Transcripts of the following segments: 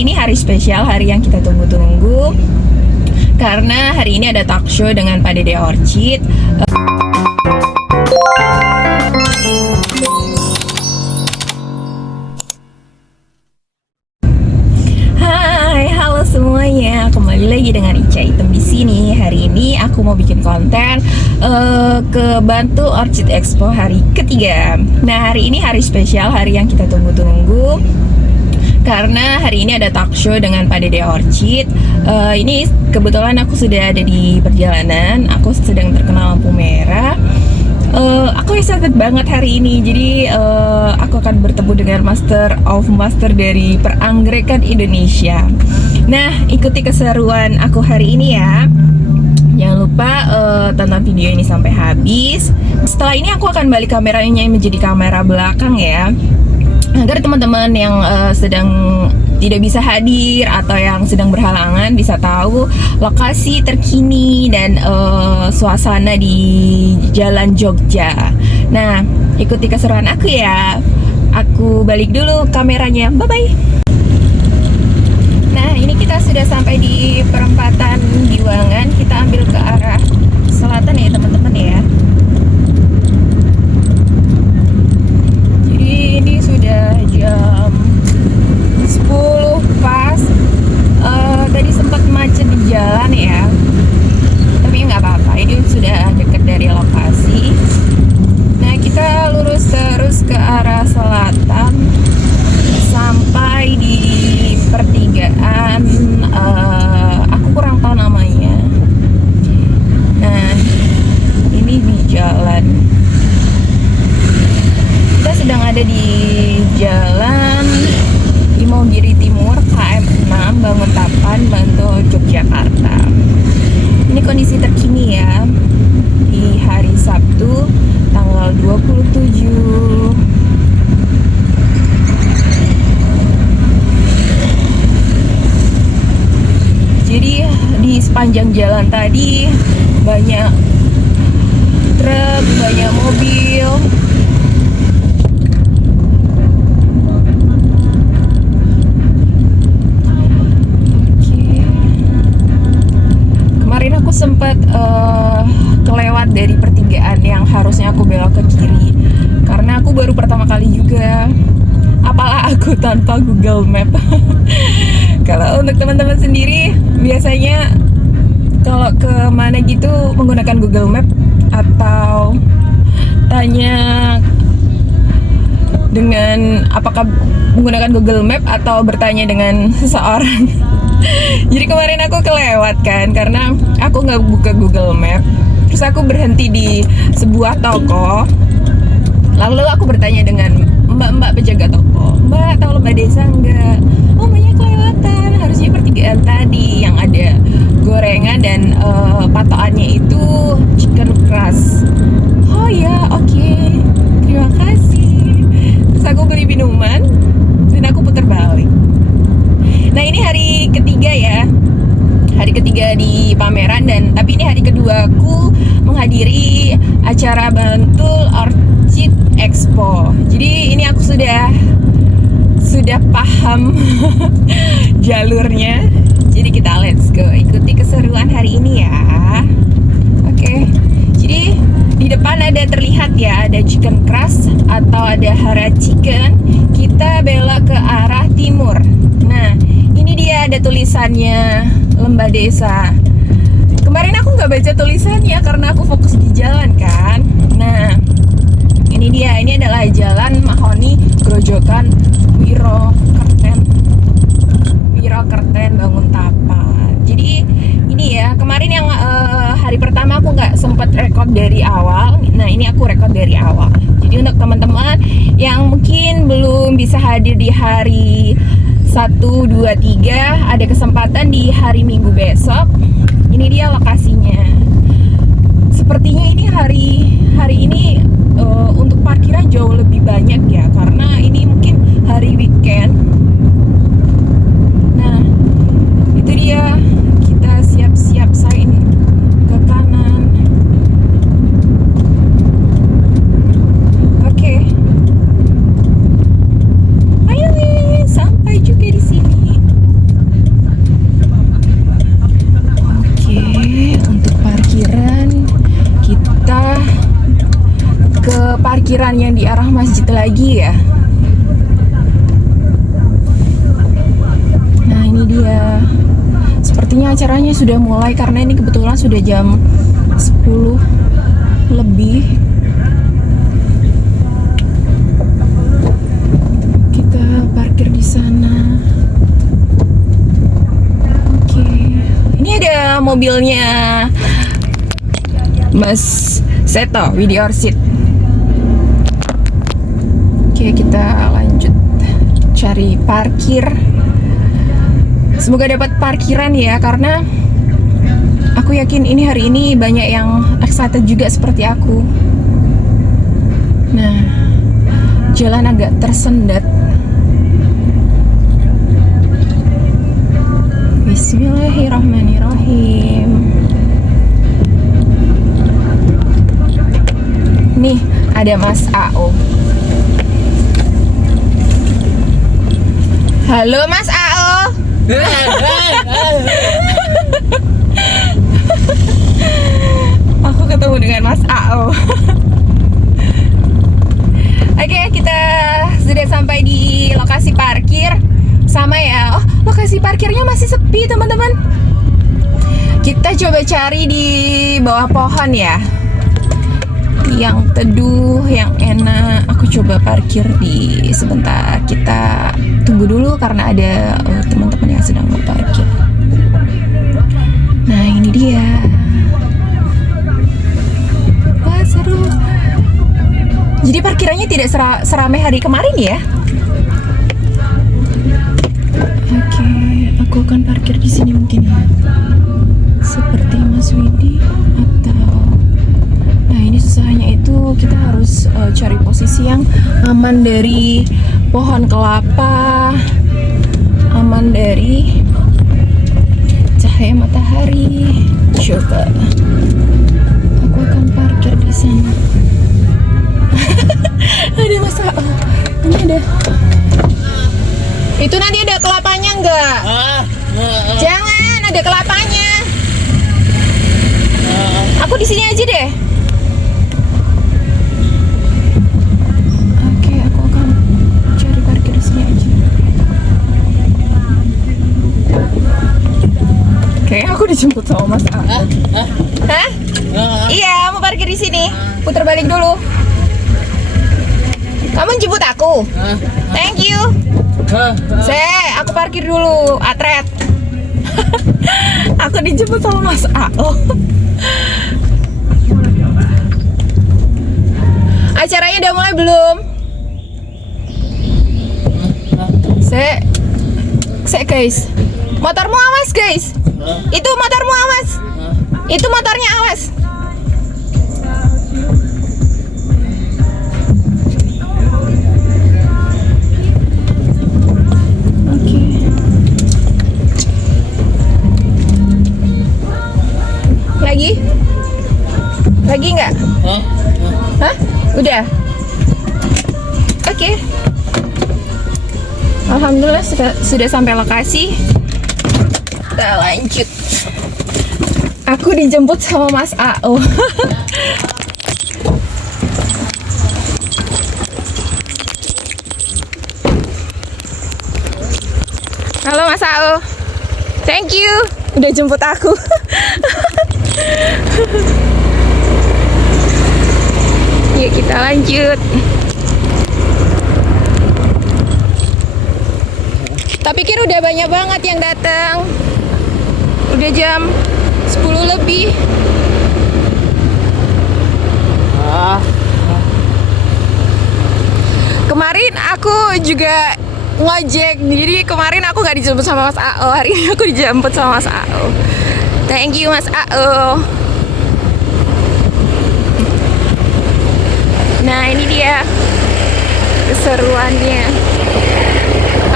Ini hari spesial, hari yang kita tunggu-tunggu. Karena hari ini ada talk show dengan Pak Dede Orchid. Hai, halo semuanya. Kembali lagi dengan Ica Item di sini. Hari ini aku mau bikin konten ke Bantul Orchid Expo hari ketiga. Nah, hari ini hari spesial, hari yang kita tunggu-tunggu. Karena hari ini ada talk show dengan Pak Dede Orchid. Ini kebetulan aku sudah ada di perjalanan. Aku sedang terkena lampu merah. Aku excited banget hari ini. Jadi aku akan bertemu dengan Master of Master dari Peranggerekan Indonesia. Nah, ikuti keseruan aku hari ini ya. Jangan lupa tonton video ini sampai habis. Setelah ini aku akan balik kameranya menjadi kamera belakang ya, agar teman-teman yang sedang tidak bisa hadir atau yang sedang berhalangan bisa tahu lokasi terkini dan suasana di Jalan Jogja. Nah, ikuti keseruan aku ya. Aku balik dulu kameranya. Bye-bye. Nah, ini kita sudah sampai di perempatan Giwangan. Kita ambil ke arah selatan ya teman-teman ya. Ini sudah jam 10 pas. Tadi sempat macet di jalan ya, tapi nggak apa-apa, ini sudah dekat dari lokasi. Nah, kita lurus terus ke arah selatan sampai di pertigaan, aku kurang tahu namanya. Nah, ini di jalan, kita sedang ada di Jalan Imogiri Timur KM 6 Banguntapan, Bantul, Yogyakarta. Ini kondisi terkini ya di hari Sabtu tanggal 27. Jadi di sepanjang jalan tadi banyak truk, banyak mobil. Kemarin aku sempat kelewat dari pertigaan yang harusnya aku belok ke kiri, karena aku baru pertama kali juga. Apalah aku tanpa Google Map. Kalau untuk teman-teman sendiri biasanya kalau ke mana gitu menggunakan Google Map atau tanya dengan apakah menggunakan Google Map atau bertanya dengan seseorang? Jadi kemarin aku kelewat kan, karena aku nggak buka Google Map. Terus aku berhenti di sebuah toko. Lalu aku bertanya dengan mbak-mbak penjaga toko, "Mbak, tahu lembah desa nggak?" "Oh, banyak kelewatan. Harusnya pertigaan tadi yang ada gorengan dan patokannya itu chicken crust." "Oh ya, oke. Terima kasih." Terus aku beli minuman dan aku putar balik. Nah, ini hari ketiga ya, hari ketiga di pameran, dan tapi ini hari kedua aku menghadiri acara Bantul Orchid Expo. Jadi ini aku sudah paham jalurnya. Jadi kita let's go, ikuti keseruan hari ini ya. Oke. Jadi di depan ada terlihat ya, ada chicken crust atau ada hara chicken. Kita belok ke arah timur. Nah, ini dia ada tulisannya Lembah Desa. Kemarin aku nggak baca tulisannya karena aku fokus di jalan kan. Nah, ini dia, ini adalah Jalan Mahoni Grojogan Wirokerten Banguntapan. Jadi ini ya, kemarin yang hari pertama aku nggak sempat rekod dari awal. Nah, ini aku rekod dari awal. Jadi untuk teman-teman yang mungkin belum bisa hadir di hari 1, 2, 3, ada kesempatan di hari Minggu besok. Ini dia lokasinya. Sepertinya ini hari ini untuk parkiran jauh lebih banyak ya, karena ini mungkin hari weekend. Nah, itu dia, kita siap-siap sign ke kanan. Oke. Ayo nih, sampai juga di sini. parkiran yang di arah masjid lagi ya. Nah ini dia. Sepertinya acaranya sudah mulai karena ini kebetulan sudah jam 10 lebih. Kita parkir di sana. Oke. Ini ada mobilnya Mas Seto, Widi Orsid. Oke, kita lanjut cari parkir. Semoga dapat parkiran ya, karena aku yakin hari ini banyak yang excited juga seperti aku. Nah, jalan agak tersendat. Bismillahirrahmanirrahim. Nih, ada Mas AO. Halo Mas AO. Aku ketemu dengan Mas AO. Oke, kita sudah sampai di lokasi parkir. Sama ya. Oh, lokasi parkirnya masih sepi, teman-teman. Kita coba cari di bawah pohon ya, yang teduh, yang enak. Aku coba parkir di sebentar. Kita tunggu dulu karena ada teman-teman yang sedang mau parkir. Nah ini dia. Wah seru. Jadi parkirannya tidak seramai hari kemarin ya. Oke, aku akan parkir di sini mungkin ya. Seperti Mas Widi atau. Nah ini susahnya itu kita harus cari posisi yang aman dari pohon kelapa, aman dari cahaya matahari. Coba aku akan parkir di sana. Ada masalah. Ini ada. Itu nanti ada kelapanya enggak? Jangan, ada kelapanya. Aku di sini aja deh. Kayaknya aku dijemput sama Mas A. Hah? Iya, mau parkir di sini. Putar balik dulu. Kamu jemput aku? Thank you. Aku parkir dulu, atret. Aku dijemput sama Mas A. Acaranya udah mulai belum? Guys. Motormu awas, guys. Itu motormu awas. Itu motornya awas. Oke. Lagi? Lagi nggak? Hah? Udah? Oke. Alhamdulillah sudah sampai lokasi. Kita lanjut. Aku dijemput sama Mas AO. Halo Mas AO. Thank you udah jemput aku. Yuk kita lanjut. Tak pikir udah banyak banget yang datang. Udah jam 10 lebih. Kemarin aku juga ngojek. Jadi kemarin aku gak dijemput sama Mas AO. Hari ini aku dijemput sama Mas AO. Thank you Mas AO. Nah ini dia keseruannya.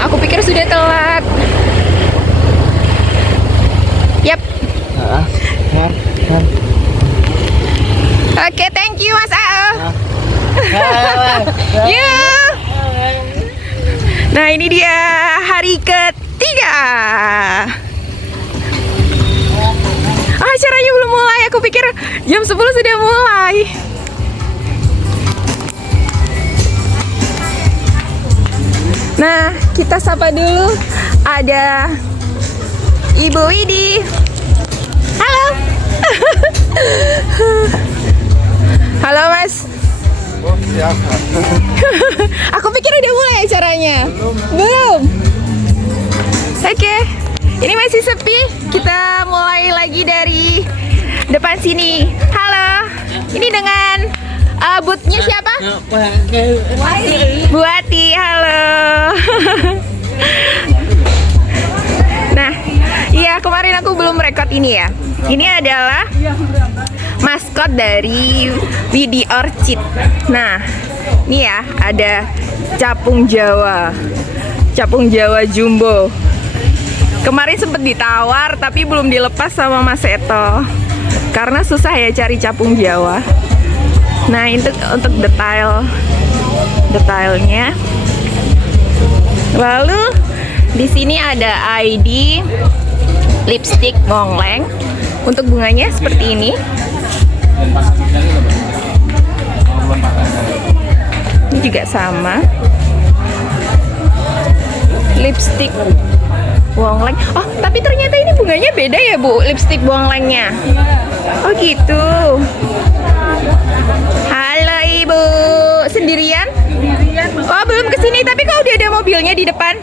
Aku pikir sudah telat. Yap. Oke, thank you Mas AO. Yuk. Nah ini dia hari ketiga. Acaranya belum mulai. Aku pikir jam 10 sudah mulai. Nah, kita sapa dulu. Ada Ibu Widi. Halo. Halo Mas. Aku pikir udah mulai acaranya. Belum. Oke. Ini masih sepi. Kita mulai lagi dari depan sini. Halo. Ini dengan boothnya siapa? Bu Ati. Halo. Nah, iya kemarin aku belum rekod ini ya. Ini adalah maskot dari Widi Orchid. Nah, ini ya ada capung Jawa. Capung Jawa Jumbo. Kemarin sempet ditawar tapi belum dilepas sama Mas Eto. Karena susah ya cari capung Jawa. Nah, itu untuk detailnya. Lalu di sini ada ID lipstick Wongleng. Untuk bunganya seperti ini. Ini juga sama. Lipstick Wongleng. Oh, tapi ternyata ini bunganya beda ya, Bu, lipstick Wonglengnya. Oh, gitu. Halo, Ibu. Sendirian? Oh, belum kesini, tapi kok udah ada mobilnya di depan?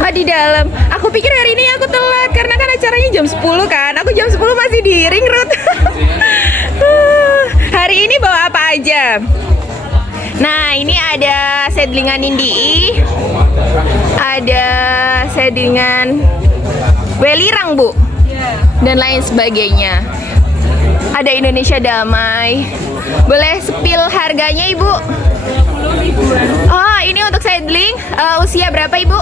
Oh, di dalam. Aku pikir hari ini aku telat karena kan acaranya jam 10 kan. Aku jam 10 masih di ring road. Hari ini bawa apa aja? Nah, ini ada seedlingan Indii. Ada seedlingan welirang, Bu. Dan lain sebagainya. Ada Indonesia Damai. Boleh spill harganya, Ibu? Oh, ini untuk seedling. Usia berapa, Ibu?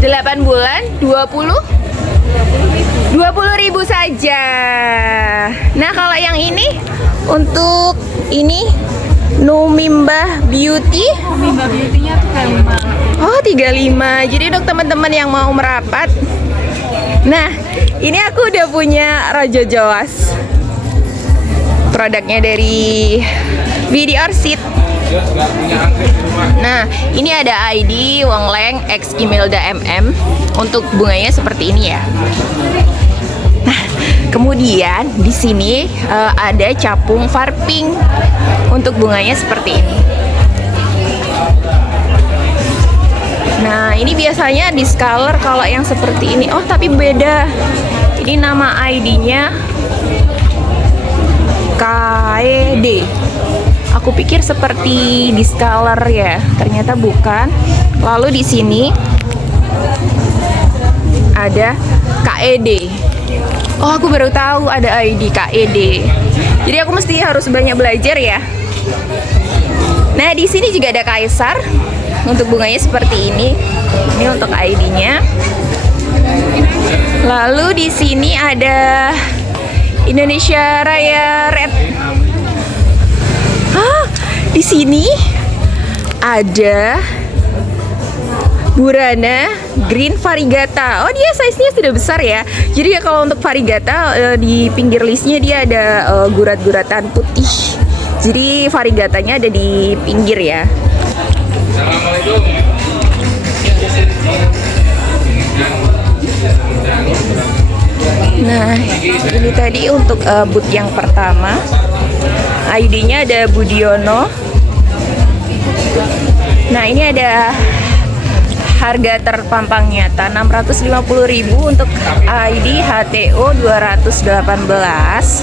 8 bulan, 20.000 saja. Nah, kalau yang ini untuk ini Numimbah Beauty. Numimbah Beauty-nya 35. Oh, 35. Jadi untuk teman-teman yang mau merapat. Nah, ini aku udah punya Raja Jawas. Produknya dari Widi Orchid. Nah, ini ada ID Wongleng X Imelda MM. Untuk bunganya seperti ini ya. Nah, kemudian di sini ada capung Farping. Untuk bunganya seperti ini. Nah, ini biasanya discolor kalau yang seperti ini. Oh, tapi beda. Ini nama ID-nya KED. Aku pikir seperti discolor ya, ternyata bukan. Lalu di sini ada KED. Oh, aku baru tahu ada ID KED. Jadi aku mesti harus banyak belajar ya. Nah, di sini juga ada Kaisar. Untuk bunganya seperti ini. Ini untuk ID-nya. Lalu di sini ada Indonesia Raya Red. Ah, di sini ada Burana Green Variegata. Oh, dia size-nya sudah besar ya. Jadi ya kalau untuk Variegata di pinggir listnya dia ada gurat-guratan putih. Jadi Variegatanya ada di pinggir ya. Assalamualaikum. Nah, ini tadi untuk booth yang pertama. ID-nya ada Budiono. Nah, ini ada harga terpampang nyata 650.000 untuk ID HTO 218.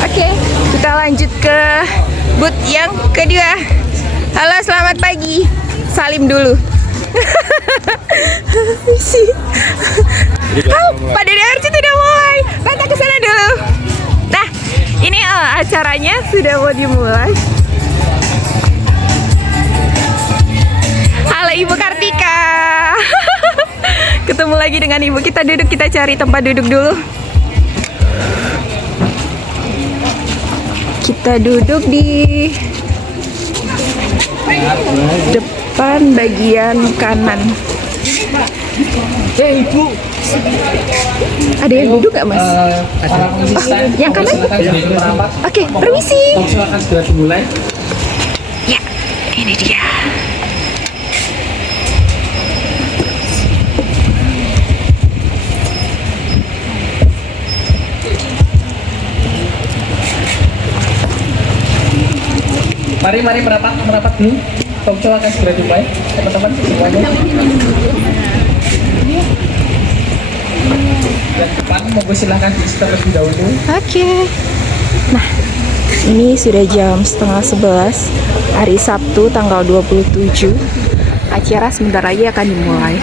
Oke, kita lanjut ke booth yang kedua. Halo, selamat pagi. Salim dulu. Pak Dede Orchid udah mulai. Kita ke sana dulu. Nah, ini acaranya sudah mau dimulai. Halo Ibu Kartika. Ketemu lagi dengan Ibu. Kita duduk, kita cari tempat duduk dulu. Kita duduk di depan bagian kanan. Ibu, Ada yang duduk nggak Mas? Yang kanan? Oke, permisi. Silakan segera dimulai. Ya, ini dia. Mari merapat dulu. Talk show akan segera dimulai, teman-teman semuanya. Dan depan monggo silahkan di terlebih dahulu. Oke. Nah, ini sudah jam setengah 11 hari Sabtu tanggal 27. Acara sebentar lagi akan dimulai.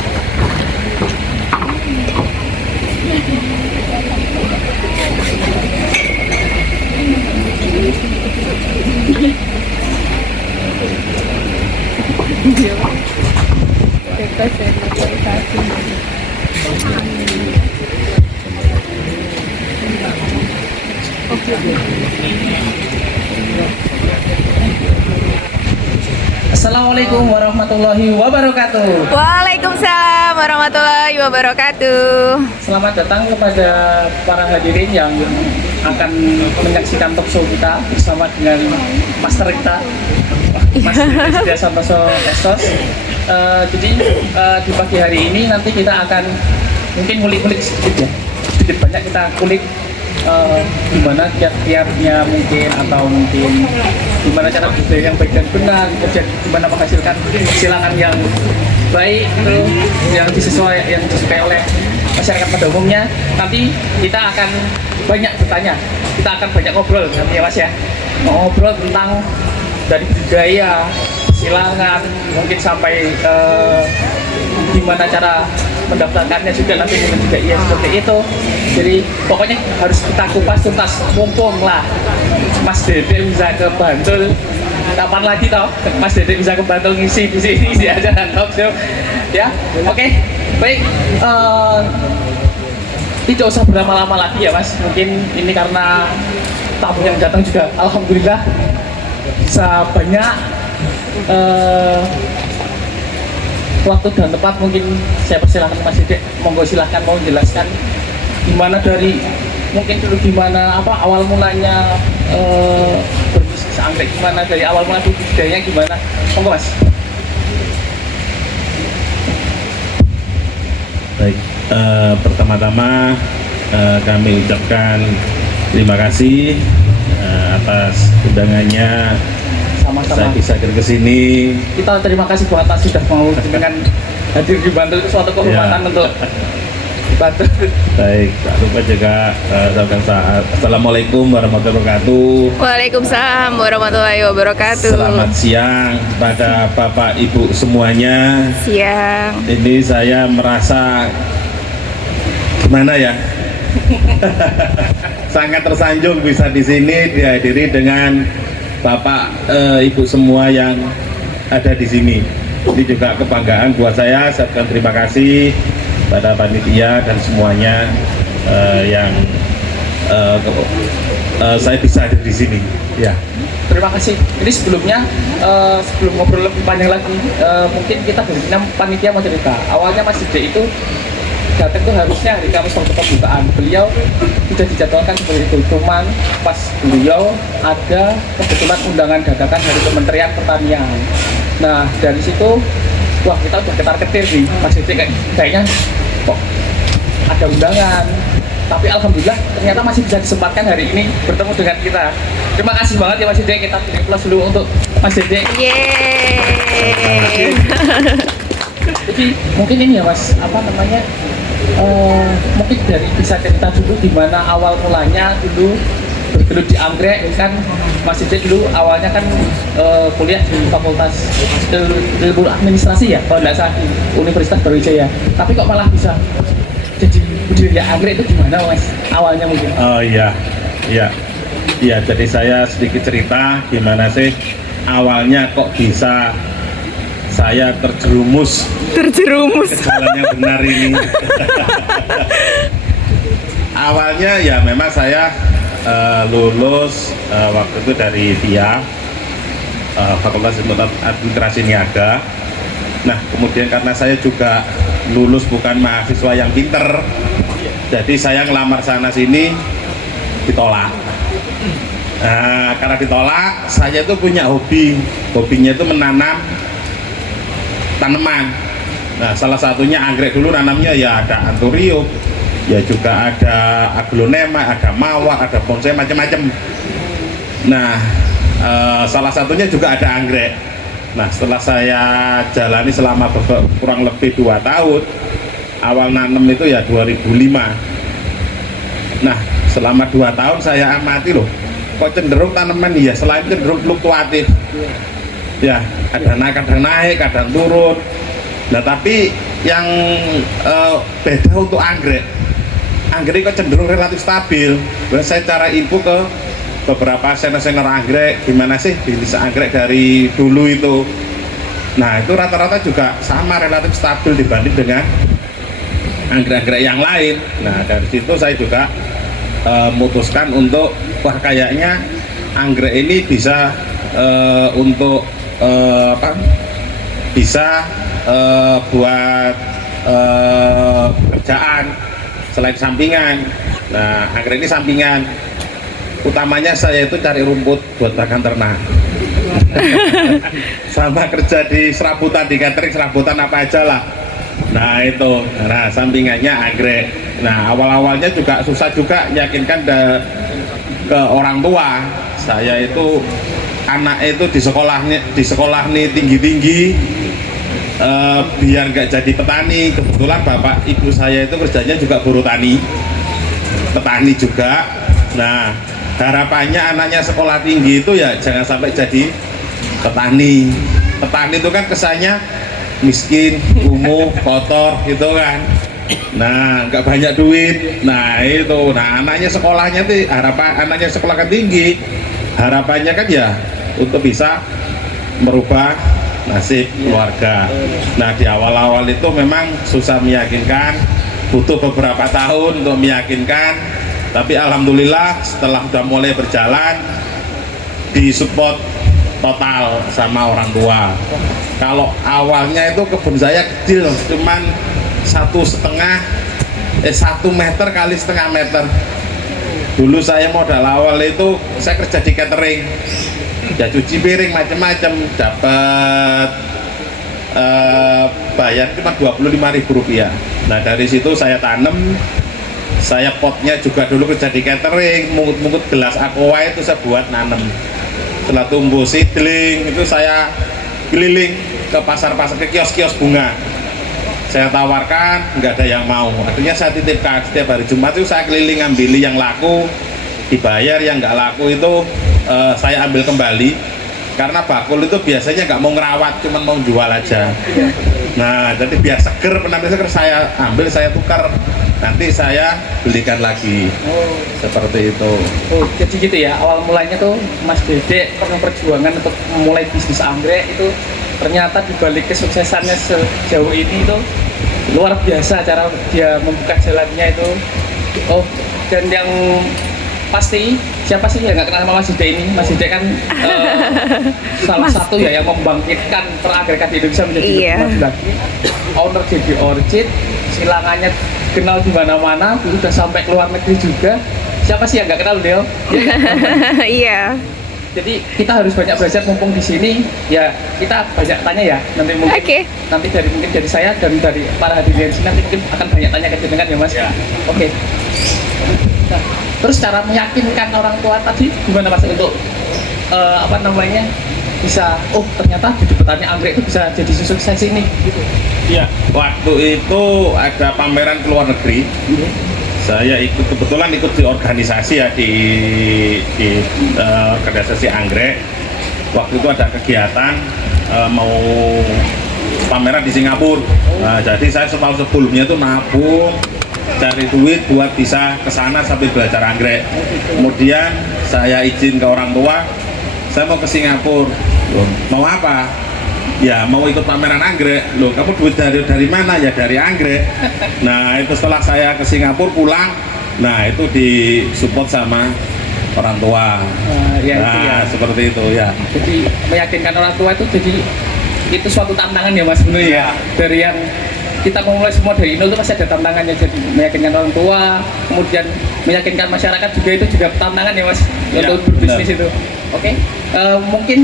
Assalamualaikum warahmatullahi wabarakatuh. Waalaikumsalam warahmatullahi wabarakatuh. Selamat datang kepada para hadirin yang akan menyaksikan talk show kita bersama dengan master kita, Mas Desdia Santoso Estos. Jadi di pagi hari ini nanti kita akan mungkin ngulik-ngulik sedikit banyak kita kulik gimana kiat-kiatnya mungkin, atau mungkin gimana cara budidaya yang baik dan benar, kemudian gimana menghasilkan silangan yang baik itu yang disukai oleh masyarakat pada umumnya. Nanti kita akan banyak bertanya, kita akan banyak ngobrol nanti ya Mas ya, ngobrol tentang dari budidaya, silangan, mungkin sampai gimana cara mendaftarkannya juga nanti mungkin juga iya seperti itu. Jadi pokoknya harus kita kupas tuntas, mumpung lah Mas Dede bisa ke Bantul. Kapan lagi toh Mas Dede bisa ke Bantul ngisi di sini di acara talk show ya. Oke, baik, tidak usah berlama-lama lagi ya Mas. Mungkin ini karena tamu yang datang juga alhamdulillah bisa banyak. Waktu dan tempat mungkin saya persilahkan Mas Dede, monggo silahkan mau jelaskan gimana dari mungkin dulu gimana awal mulanya berbisnis anggrek, gimana dari awal mulanya budidayanya gimana, monggo Mas. Baik, pertama-tama kami ucapkan terima kasih atas undangannya. Sama-sama. Saya bisa ke sini. Kita terima kasih buat atas sudah mau dengan hadir di Bantul, itu suatu kehormatan Ya. untuk Bantul. Baik, tak lupa juga Assalamualaikum warahmatullahi wabarakatuh. Waalaikumsalam warahmatullahi wabarakatuh. Selamat siang pada Bapak Ibu semuanya. Siang. Ini saya merasa gimana ya? Sangat tersanjung bisa di sini dihadiri dengan Bapak Ibu semua yang ada di sini. Ini juga kebanggaan buat saya. Saya ucapkan terima kasih pada panitia dan semuanya yang saya bisa ada di sini. Ya. Terima kasih. Ini sebelumnya sebelum ngobrol lebih panjang lagi, mungkin kita dari panitia mau cerita. Awalnya Mas Dede itu datang tuh harusnya hari Kamis waktu pembukaan. Beliau sudah dijadwalkan seperti itu, cuman pas beliau ada kebetulan undangan dadakan dari Kementerian Pertanian. Nah dari situ, wah kita udah ketar-ketir sih Mas Dede, kayaknya kok ada undangan. Tapi alhamdulillah ternyata masih bisa disempatkan hari ini bertemu dengan kita. Terima kasih banget ya Mas Dede, kita beri plus dulu untuk Mas Dede. Yeay. Jadi mungkin ini ya Mas, mungkin dari bisa cerita dulu gimana awal mulanya dulu bergelut di anggrek kan. Mas Dede dulu awalnya kan kuliah di Fakultas Ilmu Administrasi ya kalau tidak salah di Universitas Brawijaya, tapi kok malah bisa jadi budidaya anggrek itu gimana Mas awalnya mungkin? Oh iya, jadi saya sedikit cerita gimana sih awalnya kok bisa saya terjerumus ke jalan yang benar ini. Awalnya ya memang saya lulus waktu itu dari FIA, Fakultas Ilmu Administrasi Niaga. Nah kemudian karena saya juga lulus bukan mahasiswa yang pinter, jadi saya ngelamar sana sini ditolak. Nah, karena ditolak, saya itu punya hobinya itu menanam tanaman. Nah, salah satunya anggrek. Dulu nanamnya ya ada anthurium, ya juga ada aglonema, ada mawar, ada bonsai, macam-macam. Nah, salah satunya juga ada anggrek. Nah, setelah saya jalani selama kurang lebih 2 tahun, awal nanam itu ya 2005. Nah, selama 2 tahun saya amati loh, kok cenderung tanaman ya selain cenderung fluktuatif, ya kadang naik, kadang turun. Nah, tapi yang beda untuk anggrek kok cenderung relatif stabil. Saya cara info ke beberapa senior anggrek, gimana sih bisnis anggrek dari dulu itu. Nah, itu rata-rata juga sama, relatif stabil dibanding dengan anggrek-anggrek yang lain. Nah, dari situ saya juga memutuskan untuk wah kayaknya anggrek ini bisa untuk bisa buat kerjaan selain sampingan. Nah, anggrek ini sampingan. Utamanya saya itu cari rumput buat pakan ternak. Sama kerja di serabutan, di catering serabutan apa aja lah. Nah, itu. Nah, sampingannya anggrek. Nah, awal-awalnya juga susah juga yakinkan ke orang tua. Saya itu anak itu di sekolah nih tinggi-tinggi, biar nggak jadi petani. Kebetulan bapak ibu saya itu kerjanya juga buruh tani, petani juga. Nah, harapannya anaknya sekolah tinggi itu ya jangan sampai jadi petani. Petani itu kan kesannya miskin, kumuh, kotor gitu kan. Nah, nggak banyak duit. Nah, itu. Nah, anaknya sekolahnya tuh anaknya sekolah kan tinggi, harapannya kan ya untuk bisa merubah nasib keluarga. Nah, di awal-awal itu memang susah meyakinkan, butuh beberapa tahun untuk meyakinkan. Tapi alhamdulillah setelah sudah mulai berjalan, disupport total sama orang tua. Kalau awalnya itu kebun saya kecil, cuman 1 meter kali setengah meter. Dulu saya modal awal itu saya kerja di catering, ya cuci piring macam-macam, dapat bayar cuma Rp25.000. Nah, dari situ saya tanam. Saya potnya juga dulu kerja di catering, mungut-mungut gelas aqua itu saya buat nanam. Setelah tumbuh seedling itu saya keliling ke pasar-pasar, ke kios-kios bunga. Saya tawarkan, nggak ada yang mau. Akhirnya saya titipkan, setiap hari Jumat itu saya keliling ngambil yang laku, dibayar, yang nggak laku itu saya ambil kembali. Karena bakul itu biasanya nggak mau ngerawat, cuma mau jual aja. Nah, jadi biar seger, penampilan seger saya ambil, saya tukar, nanti saya belikan lagi. Seperti itu. Oh, jadi gitu ya, awal mulanya tuh Mas Dede pernah perjuangan untuk memulai bisnis anggrek itu, ternyata dibalik kesuksesannya sejauh ini itu luar biasa cara dia membuka jalannya itu. Oh, dan yang pasti siapa sih yang nggak kenal sama Mas Dede ini? Mas Dede kan salah satu ya yang membangkitkan peranggekan di Indonesia menjadi lebih maju lagi. Owner JD Orchid, silangannya kenal di mana-mana, udah sampai ke luar negeri juga. Siapa sih yang nggak kenal Deo? Iya. Jadi kita harus banyak belajar mumpung di sini. Ya kita banyak tanya ya. Nanti mungkin nanti mungkin dari saya dan dari para hadirin sini nanti mungkin akan banyak tanya ke jenengan ya Mas. Ya. Oke. Nah, terus cara meyakinkan orang tua tadi gimana Mas untuk bisa ternyata jadi petani anggrek itu bisa jadi sukses ini gitu. Iya, waktu itu ada pameran ke luar negeri. Saya kebetulan ikut di organisasi ya di organisasi anggrek. Waktu itu ada kegiatan mau pameran di Singapura. Nah, jadi saya setahun sebelumnya itu nabung, cari duit buat bisa ke sana sambil belajar anggrek. Kemudian saya izin ke orang tua, saya mau ke Singapura. Loh, mau apa? Ya mau ikut pameran anggrek. Loh, kamu duit dari mana? Ya dari anggrek. Nah, itu setelah saya ke Singapura pulang, nah itu disupport sama orang tua. Seperti itu ya. Jadi meyakinkan orang tua itu jadi itu suatu tantangan ya Mas Beno ya. Dari yang kita memulai semua dari nol itu pasti ada tantangannya, jadi meyakinkan orang tua, kemudian meyakinkan masyarakat juga itu juga tantangan ya Mas Ya, untuk berbisnis benar. itu. Oke. Mungkin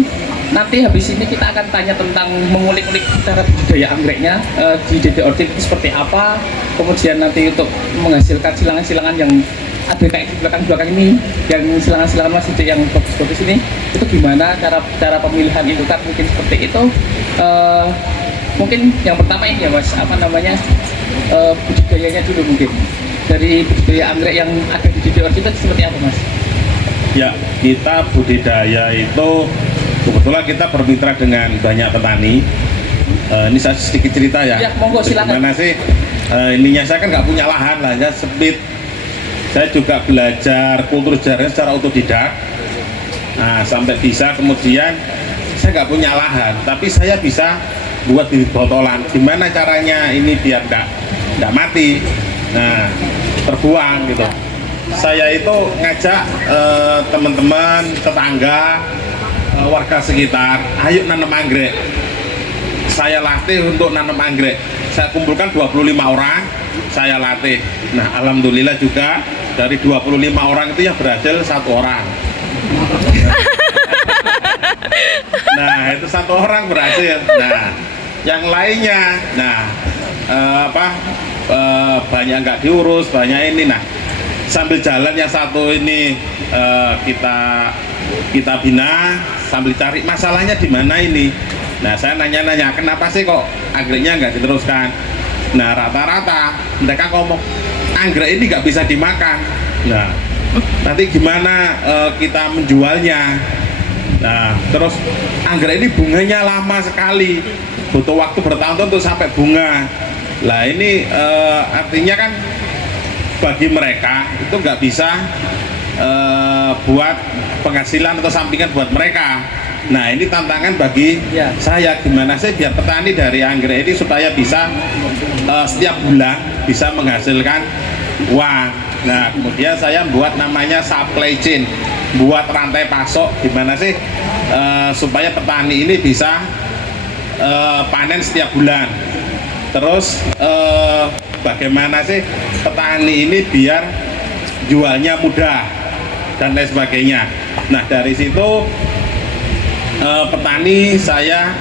nanti habis ini kita akan tanya tentang mengulik-ulik cara budidaya anggreknya di DD Orchid itu seperti apa, kemudian nanti untuk menghasilkan silangan-silangan yang ada kayak di belakang ini, yang silangan-silangan Mas Dede yang bagus-bagus ini, itu gimana cara pemilihan itu kan mungkin seperti itu. Mungkin yang pertama ini ya Mas, apa namanya, budidayanya dulu mungkin dari budidaya anggrek yang ada di DD Orchid itu seperti apa Mas? Ya, kita budidaya itu kebetulan kita bermitra dengan banyak petani. Ini saya sedikit cerita ya. Ya, monggo, silakan. Gimana sih ininya, saya kan nggak punya lahan lah, ya sempit. Saya juga belajar kultur jaringan secara otodidak. Nah, sampai bisa kemudian saya nggak punya lahan, tapi saya bisa buat bibit botolan. Gimana caranya ini biar nggak mati? Nah, terbuang gitu. Saya itu ngajak teman-teman, tetangga, warga sekitar, ayo nanam anggrek. Saya latih untuk nanam anggrek. Saya kumpulkan 25 orang, saya latih. Nah, alhamdulillah juga dari 25 orang itu yang berhasil 1 orang. Nah, itu 1 orang berhasil. Nah, yang lainnya, banyak nggak diurus, banyak ini. Nah, sambil jalan yang satu ini kita bina, sambil cari masalahnya di mana ini. Nah, saya nanya-nanya, kenapa sih kok anggreknya nggak diteruskan? Nah, rata-rata mereka ngomong anggrek ini nggak bisa dimakan. Nah, nanti gimana kita menjualnya? Nah, terus anggrek ini bunganya lama sekali, butuh waktu bertahun-tahun untuk sampai bunga. Lah ini artinya kan bagi mereka itu nggak bisa buat penghasilan atau sampingan buat mereka. Nah, ini tantangan bagi saya, gimana sih biar petani dari anggrek ini supaya bisa setiap bulan bisa menghasilkan uang. Nah, kemudian saya buat namanya supply chain, buat rantai pasok, gimana sih supaya petani ini bisa panen setiap bulan. Terus bagaimana sih petani ini biar jualnya mudah dan lain sebagainya. Nah, dari situ petani saya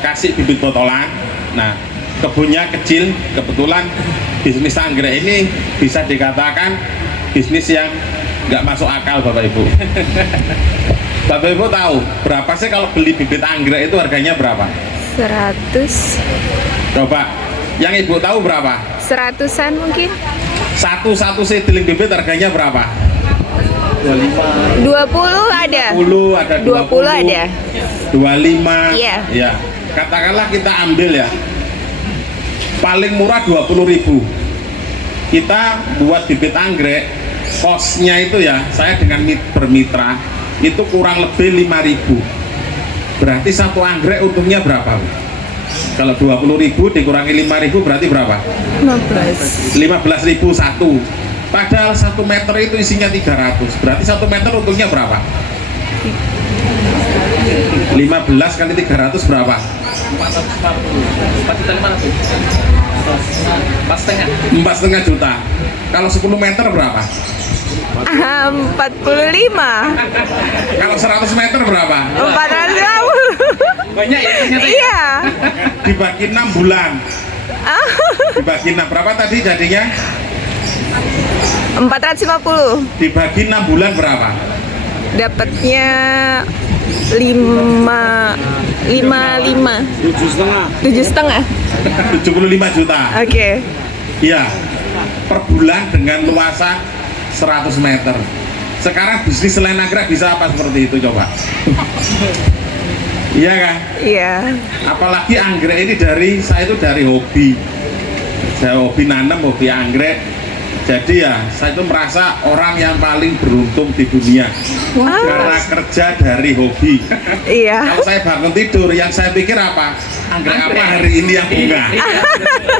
kasih bibit botolan. Nah, kebunnya kecil, kebetulan bisnis anggrek ini bisa dikatakan bisnis yang nggak masuk akal Bapak Ibu. Bapak Ibu tahu berapa sih kalau beli bibit anggrek itu harganya berapa? 100. Coba, yang Ibu tahu berapa? 100-an mungkin. Satu seedling bibit harganya berapa? 25. 20 ada. 10 ada 20 ada. 25. Iya. Ya. Katakanlah kita ambil ya. Paling murah 20.000. Kita buat bibit anggrek, kosnya itu ya, saya dengan bermitra itu kurang lebih 5.000. Berarti satu anggrek untungnya berapa? Kalau 20.000 dikurangi 5.000 berarti berapa? 15.000 satu. Padahal 1 meter itu isinya 300. Berarti 1 meter untungnya berapa? 15 kali 300 berapa? 4,5 juta. Kalau 10 meter berapa? 45. Kalau 100 meter berapa? 450. Banyak ya ternyata. Iya. Dibagi 6 bulan. Dibagi 6 berapa tadi jadinya? 450. Dibagi 6 bulan berapa? Dapatnya 7,5. 75 juta. Oke. Iya. Per bulan dengan luasan 100 meter. Sekarang bisnis selain anggrek bisa apa seperti itu coba? Iya kan? Iya. Apalagi anggrek ini saya itu dari hobi. Saya hobi nanam, hobi anggrek. Jadi ya, saya itu merasa orang yang paling beruntung di dunia. Karena kerja dari hobi. Iya. Kalau saya bangun tidur, yang saya pikir apa? Anggrek apa hari ini yang bunga?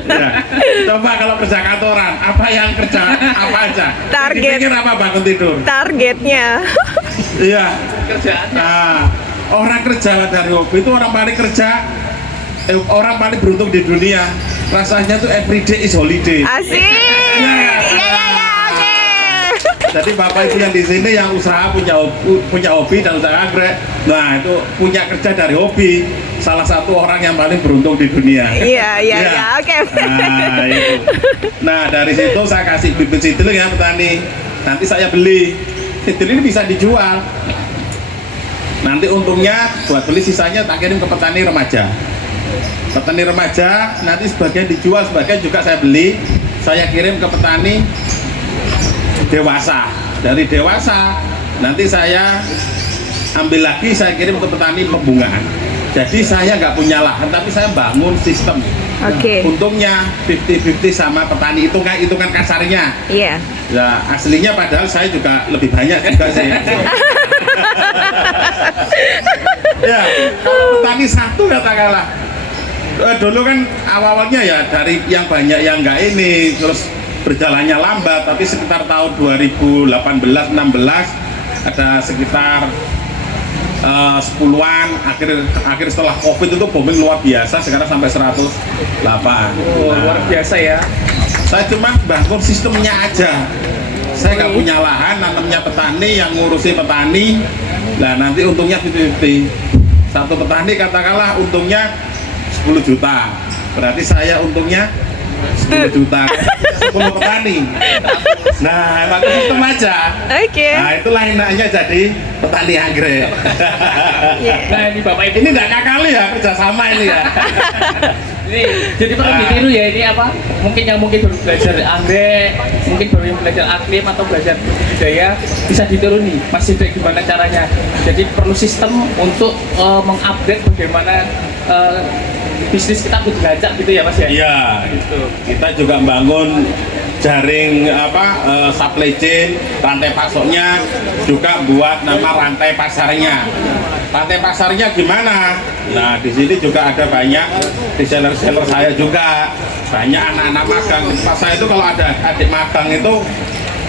Ya. Coba kalau kerja kantoran, apa yang kerja apa aja? Target. Dipikir apa bangun tidur? Targetnya. Iya. Kerjaan. Nah, orang kerja dari hobi itu orang paling kerja orang paling beruntung di dunia. Rasanya tuh everyday is holiday. Asik. Ya, oke. Jadi bapak ibu yang di sini yang usaha punya hobi dan usaha anggrek, nah itu punya kerja dari hobi. Salah satu orang yang paling beruntung di dunia. Iya, oke. Nah itu. Nah dari situ saya kasih bibit sidil ya petani. Nanti saya beli. Sidil ini bisa dijual. Nanti untungnya buat beli, sisanya tak kirim ke petani remaja. Petani remaja nanti sebagian dijual, sebagian juga saya beli, saya kirim ke petani dewasa. Dari dewasa nanti saya ambil lagi, saya kirim ke petani pembungaan. Jadi saya nggak punya lahan, tapi saya bangun sistem. Oke. Untungnya 50-50 sama petani, hitungan kasarnya. Iya. Ya aslinya padahal saya juga lebih banyak juga sih. Ya kalau petani satu katakanlah, dulu kan awalnya ya dari yang banyak yang enggak ini, terus berjalannya lambat, tapi sekitar tahun 2018-16 ada sekitar 10-an, akhir setelah COVID itu booming luar biasa, sekarang sampai 108. Luar biasa ya. Saya cuma bangun sistemnya aja. Saya nggak punya lahan, nanamnya petani, yang ngurusi petani. Nah nanti untungnya 50-50. Satu petani katakanlah untungnya 10 juta. Berarti saya untungnya 10 juta. 10 petani. Nah, pakai sistem aja. Oke. Nah, itulah enaknya jadi petani anggrek. Nah ini bapak ibu Ini nggak ngakali ya, kerjasama ini ya. ini jadi perlu ditiru ya, ini apa? Mungkin yang baru belajar anggrek, mungkin baru yang belajar aklim atau belajar budidaya, bisa ditiru nih Mas Sidek gimana caranya. Jadi perlu sistem untuk mengupdate bagaimana bisnis kita berderajat gitu ya Mas ya. Iya, Gitu. kita juga membangun jaring supply chain, rantai pasoknya, juga buat nama rantai pasarnya. Rantai pasarnya gimana? Nah di sini juga ada banyak reseller saya juga, banyak anak-anak magang. Pas saya itu kalau ada adik magang itu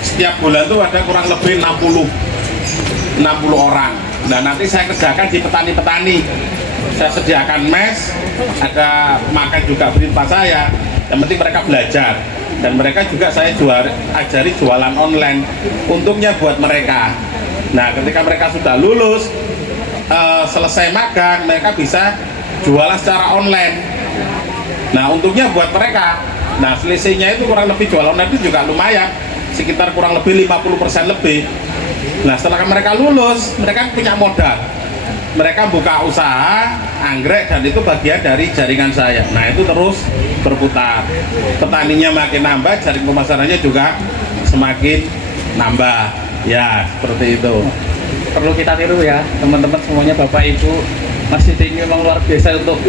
setiap bulan tuh ada kurang lebih 60 orang. Nah nanti saya kerjakan di petani-petani. Saya sediakan mes, ada makan juga berupa saya. Yang penting mereka belajar. Dan mereka juga saya ajari jualan online. Untungnya buat mereka. Nah ketika mereka sudah lulus, selesai magang, mereka bisa jualan secara online. Nah untungnya buat mereka. Nah selisihnya itu kurang lebih jual online itu juga lumayan, sekitar kurang lebih 50% lebih. Nah setelah mereka lulus, mereka punya modal, mereka buka usaha anggrek dan itu bagian dari jaringan saya. Nah itu terus berputar, petaninya makin nambah, jaring pemasarannya juga semakin nambah. Ya seperti itu. Perlu kita tiru ya teman-teman semuanya, Bapak Ibu. Mas Sidek ini memang luar biasa untuk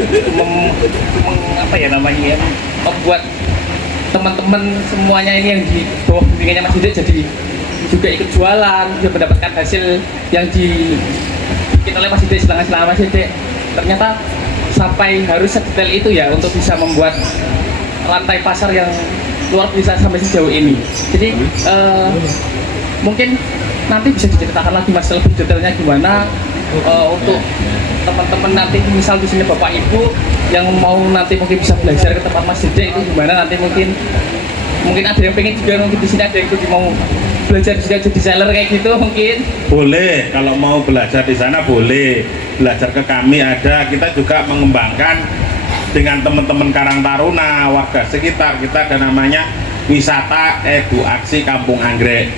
membuat teman-teman semuanya ini yang di bawah bimbingannya Mas Sidek jadi juga ikut jualan, juga mendapatkan hasil yang dibikin oleh Mas Sidek, silang-silang Mas Sidek. Ternyata sampai harus sedetail itu ya untuk bisa membuat rantai pasar yang luar biasa sampai sejauh ini. Jadi mungkin nanti bisa diceritakan lagi Mas lebih detailnya gimana untuk teman-teman nanti, misal di sini Bapak Ibu yang mau nanti mungkin bisa belajar ke tempat Mas Sidek itu gimana, nanti mungkin ada yang pengen juga, mungkin di sini ada yang mau belajar juga jadi seller kayak gitu mungkin. Boleh, kalau mau belajar di sana boleh, belajar ke kami ada. Kita juga mengembangkan dengan teman-teman Karang Taruna, warga sekitar. Kita ada namanya wisata edukasi Kampung Anggrek.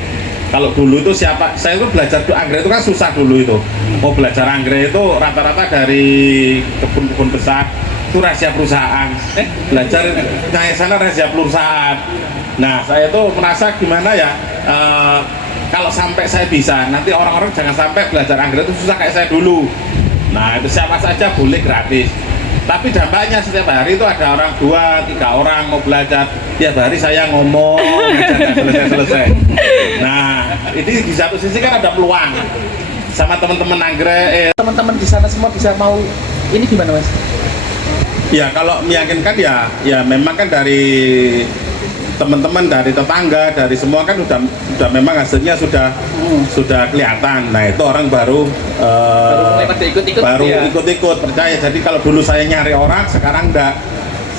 Kalau dulu itu saya itu belajar anggrek itu kan susah dulu itu. Mau belajar anggrek itu rata-rata dari kebun-kebun besar, itu rahasia perusahaan. Belajar naik sana rahasia perusahaan. Nah saya itu merasa gimana ya, kalau sampai saya bisa, nanti orang-orang jangan sampai belajar anggrek itu susah kayak saya dulu. Nah itu siapa saja boleh gratis. Tapi dampaknya setiap hari itu ada orang 2-3 orang mau belajar, tiap hari saya ngomong aja nggak selesai-selesai. Nah ini di satu sisi kan ada peluang sama teman-teman anggrek. Teman-teman di sana semua bisa mau ini gimana Mas? Ya kalau meyakinkan ya memang kan dari teman-teman, dari tetangga, dari semua kan sudah memang hasilnya sudah kelihatan. Nah itu orang baru mulai pada ikut-ikut baru ya. ikut-ikut percaya. Jadi kalau dulu saya nyari orang, sekarang enggak.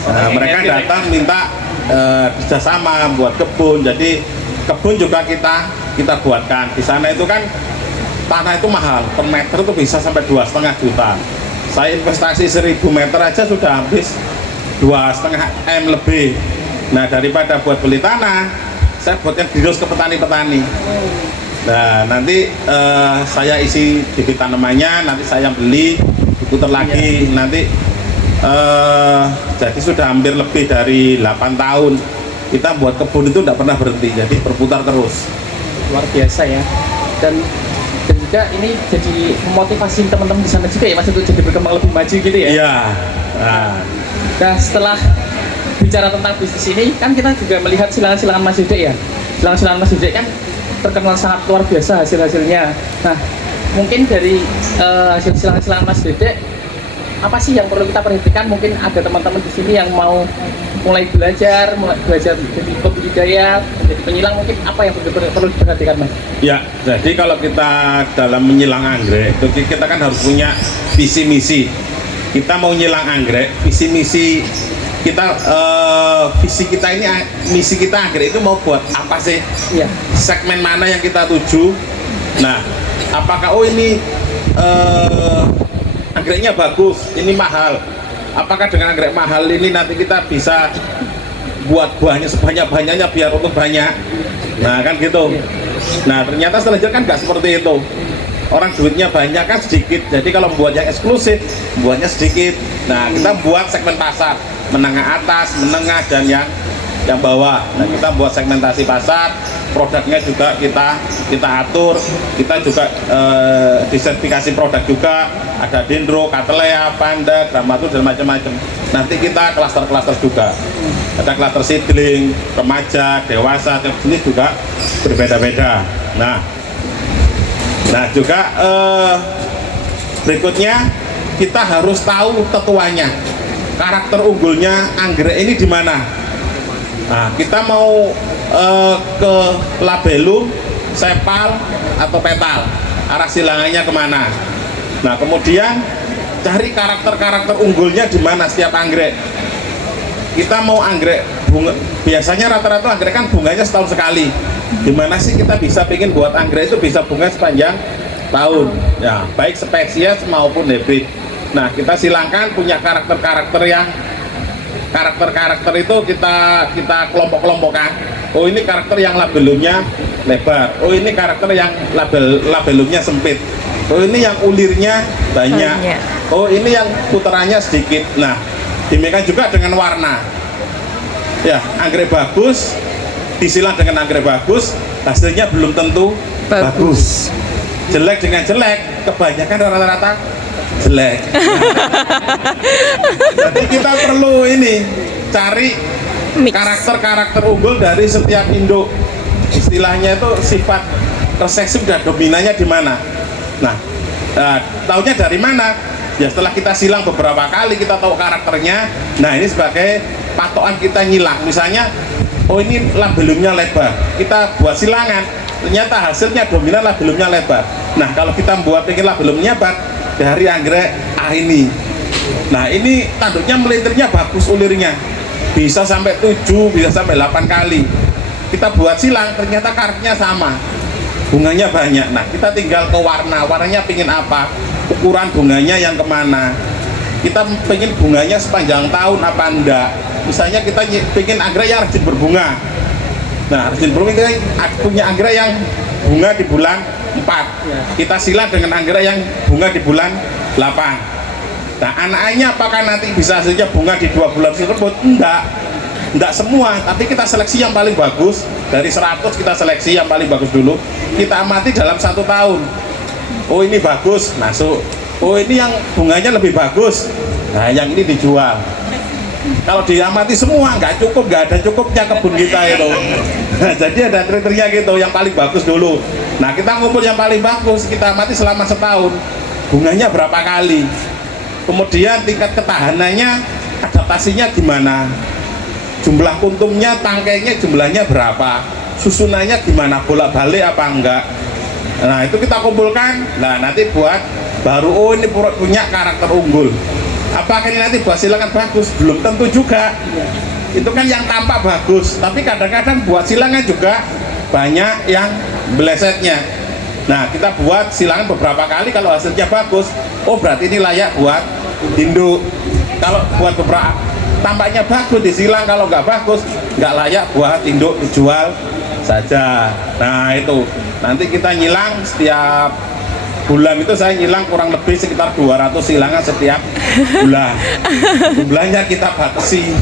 Nah, mereka datang minta kerjasama buat kebun. Jadi kebun juga kita buatkan. Di sana itu kan tanah itu mahal, per meter itu bisa sampai 2,5 juta. Saya investasi 1.000 meter aja sudah habis 2,5 M lebih. Nah daripada buat beli tanah, saya buatkan dirus ke petani-petani. Nah nanti saya isi bibit tanamannya, nanti saya beli, diputar lagi. Nanti jadi sudah hampir lebih dari 8 tahun kita buat kebun itu tidak pernah berhenti, jadi berputar terus. Luar biasa ya. Dan juga ini jadi memotivasi teman-teman di sana juga ya Mas untuk jadi berkembang lebih maju gitu ya. Iya. Nah setelah bicara tentang bisnis ini kan kita juga melihat silangan-silangan Mas Yudek ya. Silangan-silangan Mas Yudek kan terkenal sangat luar biasa hasil-hasilnya. Nah mungkin dari hasil silangan-silangan Mas Yudek, apa sih yang perlu kita perhatikan? Mungkin ada teman-teman di sini yang mau mulai belajar jadi pembudidaya, menjadi penyilang, mungkin apa yang perlu diperhatikan Mas? Ya, jadi kalau kita dalam menyilang anggrek itu kita kan harus punya visi misi. Kita mau nyilang anggrek, visi misi kita visi kita ini, misi kita anggrek itu mau buat apa sih? Iya. Segmen mana yang kita tuju? Nah, apakah ini anggreknya bagus, ini mahal? Apakah dengan anggrek mahal ini nanti kita bisa buat buahnya sebanyak-banyaknya biar untuk banyak? Nah kan gitu. Nah ternyata setelah itu kan nggak seperti itu. Orang duitnya banyak kan sedikit. Jadi kalau buat yang eksklusif, buatnya sedikit. Nah kita buat segmen pasar, menengah atas, menengah, dan yang bawah. Nah kita buat segmentasi pasar, produknya juga kita atur. Kita juga disertifikasi produk juga, ada Dendro, Cattleya, Panda, Gramatur, dan macam-macam. Nanti kita klaster-klaster juga, ada klaster seedling, remaja, dewasa, tiap jenis juga berbeda-beda. Nah juga berikutnya kita harus tahu tetuanya, karakter unggulnya anggrek ini di mana. Nah, kita mau ke labellum, sepal, atau petal, arah silangannya kemana. Nah kemudian cari karakter-karakter unggulnya di mana setiap anggrek. Kita mau anggrek bunga, biasanya rata-rata anggrek kan bunganya setahun sekali. Gimana sih kita bisa bikin buat anggrek itu bisa bunga sepanjang tahun, ya baik spesies maupun hybrid. Nah kita silangkan punya karakter-karakter yang karakter itu kita kelompok-kelompokkan. Oh ini karakter yang labellumnya lebar, oh ini karakter yang labellumnya sempit, oh ini yang ulirnya banyak, oh ini yang putarannya sedikit. Nah demikian juga dengan warna ya, anggrek bagus disilang dengan anggrek bagus, hasilnya belum tentu bagus. Jelek dengan jelek, kebanyakan rata-rata jelek. Jadi kita perlu ini cari karakter-karakter unggul dari setiap induk. Istilahnya itu sifat resesif dan dominannya di mana. Nah, taunya dari mana? Ya setelah kita silang beberapa kali kita tahu karakternya. Nah ini sebagai patokan kita nyilang. Misalnya, oh ini labellumnya lebar, kita buat silangan, ternyata hasilnya dominan labellumnya lebar. Nah kalau kita buat pengen labellumnya lebar dari anggrek A ini, nah ini tanduknya melintirnya bagus, ulirnya bisa sampai 7, bisa sampai 8 kali. Kita buat silang, ternyata karakternya sama, bunganya banyak. Nah kita tinggal ke warnanya pengen apa, ukuran bunganya yang kemana, kita pengen bunganya sepanjang tahun apa enggak. Misalnya kita pengen anggrek yang rajin berbunga. Nah rajin berbunga kita punya anggrek yang bunga di bulan 4, kita silang dengan anggrek yang bunga di bulan 8. Nah anaknya apakah nanti bisa hasilnya bunga di 2 bulan tersebut? Enggak semua, tapi kita seleksi yang paling bagus. Dari 100 kita seleksi yang paling bagus dulu, kita amati dalam 1 tahun. Oh ini bagus, masuk. Oh ini yang bunganya lebih bagus, nah yang ini dijual. Kalau diamati semua nggak cukup, nggak ada cukupnya kebun kita itu. Nah, jadi ada kriteria gitu, yang paling bagus dulu. Nah kita ngumpul yang paling bagus, kita amati selama setahun, bunganya berapa kali, kemudian tingkat ketahanannya, adaptasinya gimana. jumlah kuntumnya, tangkainya jumlahnya berapa, susunannya gimana, bolak-balik apa enggak. Nah itu kita kumpulkan. Nah nanti buat baru, oh ini punya karakter unggul. Apakah ini nanti buat silangan bagus? Belum tentu juga. Itu kan yang tampak bagus, tapi kadang-kadang buat silangan juga banyak yang melesetnya. Nah kita buat silangan beberapa kali, kalau hasilnya bagus, oh berarti ini layak buat induk. Kalau buat beberapa tampaknya bagus disilang, kalau nggak bagus nggak layak buat induk, dijual saja. Nah itu nanti kita nyilang setiap bulan, itu saya nyilang kurang lebih sekitar 200 silangan setiap bulan. Jumlahnya kita batasi,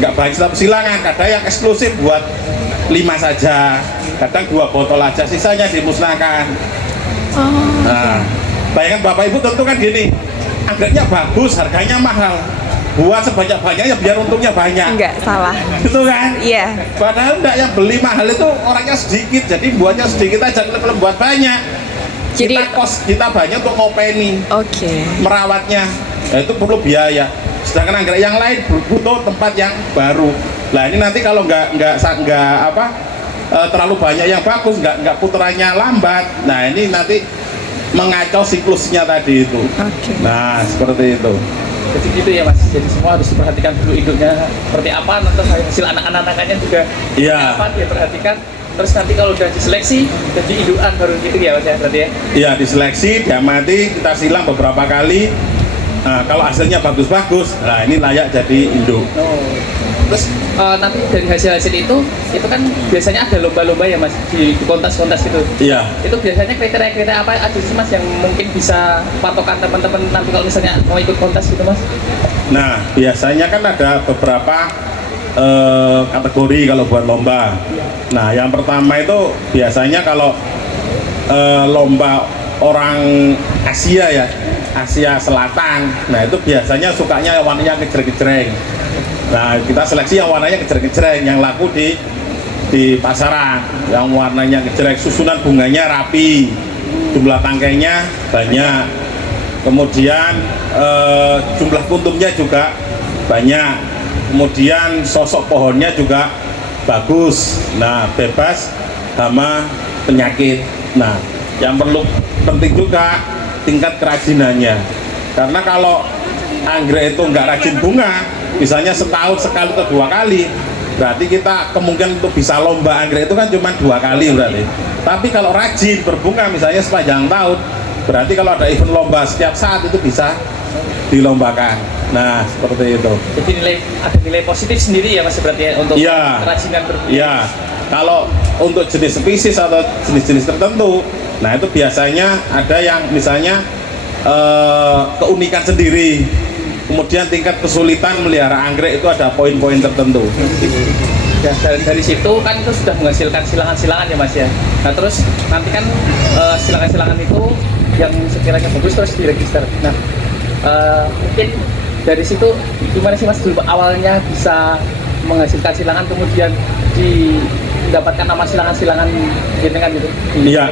nggak banyak setiap silangan, kadang yang eksklusif buat 5 saja, kadang 2 botol aja, sisanya dimusnahkan. Nah bayangkan Bapak Ibu tentu kan gini, anggreknya bagus, harganya mahal, buat sebanyak-banyaknya biar untungnya banyak. Enggak salah. Itu kan? Iya. Padahal enggak, yang beli mahal itu orangnya sedikit, jadi buatnya sedikit aja, kalau buat banyak. Jadi Kita banyak untuk ngopeni, merawatnya, nah, itu perlu biaya. Sedangkan anggrek yang lain butuh tempat yang baru. Nah ini nanti kalau nggak terlalu banyak yang bagus, nggak puterannya lambat. Nah ini nanti mengacau siklusnya tadi itu. Nah seperti itu. Jadi gitu ya Mas, jadi semua harus diperhatikan dulu induknya seperti apa, nanti hasil anak-anakannya juga apa dia perhatikan. Terus nanti kalau udah diseleksi, jadi indukan baru gitu ya Mas ya, berarti ya? Iya, diseleksi, diamati, kita silang beberapa kali. Nah, kalau hasilnya bagus-bagus, nah ini layak jadi induk. Terus nanti dari hasil-hasil itu kan biasanya ada lomba-lomba ya Mas, di kontes-kontes gitu. Iya. Itu biasanya kriteria-kriteria apa aja sih Mas yang mungkin bisa patokan teman-teman nanti kalau misalnya mau ikut kontes gitu Mas? Nah, biasanya kan ada beberapa kategori kalau buat lomba. Nah yang pertama itu biasanya kalau lomba orang Asia ya, Asia Selatan, nah itu biasanya sukanya warnanya gejreng-gejreng. Nah kita seleksi yang warnanya gejreng-gejreng, yang laku di pasaran, yang warnanya gejreng, susunan bunganya rapi, jumlah tangkainya banyak, kemudian jumlah kuntumnya juga banyak, kemudian sosok pohonnya juga bagus, nah bebas hama penyakit. Nah yang perlu penting juga tingkat kerajinannya, karena kalau anggrek itu nggak rajin bunga, misalnya setahun sekali atau 2 kali, berarti kita kemungkinan untuk bisa lomba anggrek itu kan cuma 2 kali berarti. Tapi kalau rajin berbunga misalnya sepanjang tahun, berarti kalau ada event lomba setiap saat itu bisa dilombakan. Nah seperti itu. Jadi ada nilai positif sendiri ya Mas berarti ya untuk kerajinan berbunga. Iya. Kalau untuk jenis spesies atau jenis-jenis tertentu, nah itu biasanya ada yang misalnya keunikan sendiri. Kemudian tingkat kesulitan melihara anggrek itu ada poin-poin tertentu. Ya, dari situ kan itu sudah menghasilkan silangan-silangan ya Mas ya. Nah terus nanti kan silangan-silangan itu yang sekiranya bagus terus diregister. Nah mungkin dari situ gimana sih Mas dulu awalnya bisa menghasilkan silangan kemudian mendapatkan nama silangan-silangan jenengan gitu? Iya.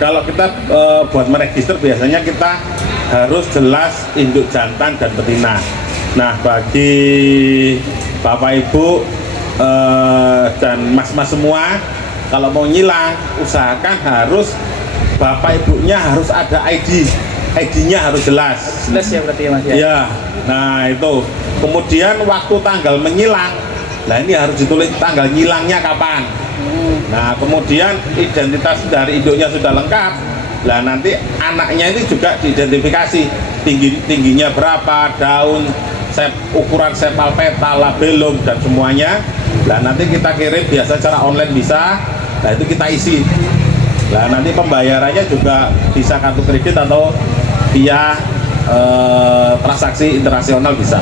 Kalau kita buat meregister biasanya kita harus jelas induk jantan dan betina. Nah bagi Bapak Ibu dan mas-mas semua, kalau mau nyilang usahakan harus Bapak Ibunya harus ada ID-nya harus jelas. Jelas ya berarti ya Mas ya? Iya. Nah itu. Kemudian waktu tanggal menyilang, nah ini harus ditulis tanggal nyilangnya kapan. Nah kemudian identitas dari induknya sudah lengkap. Nah nanti anaknya itu juga diidentifikasi, tingginya berapa, daun, ukuran sepal petal, labelum dan semuanya. Nah nanti kita kirim biasa secara online bisa. Nah itu kita isi. Nah nanti pembayarannya juga bisa kartu kredit atau via transaksi internasional bisa.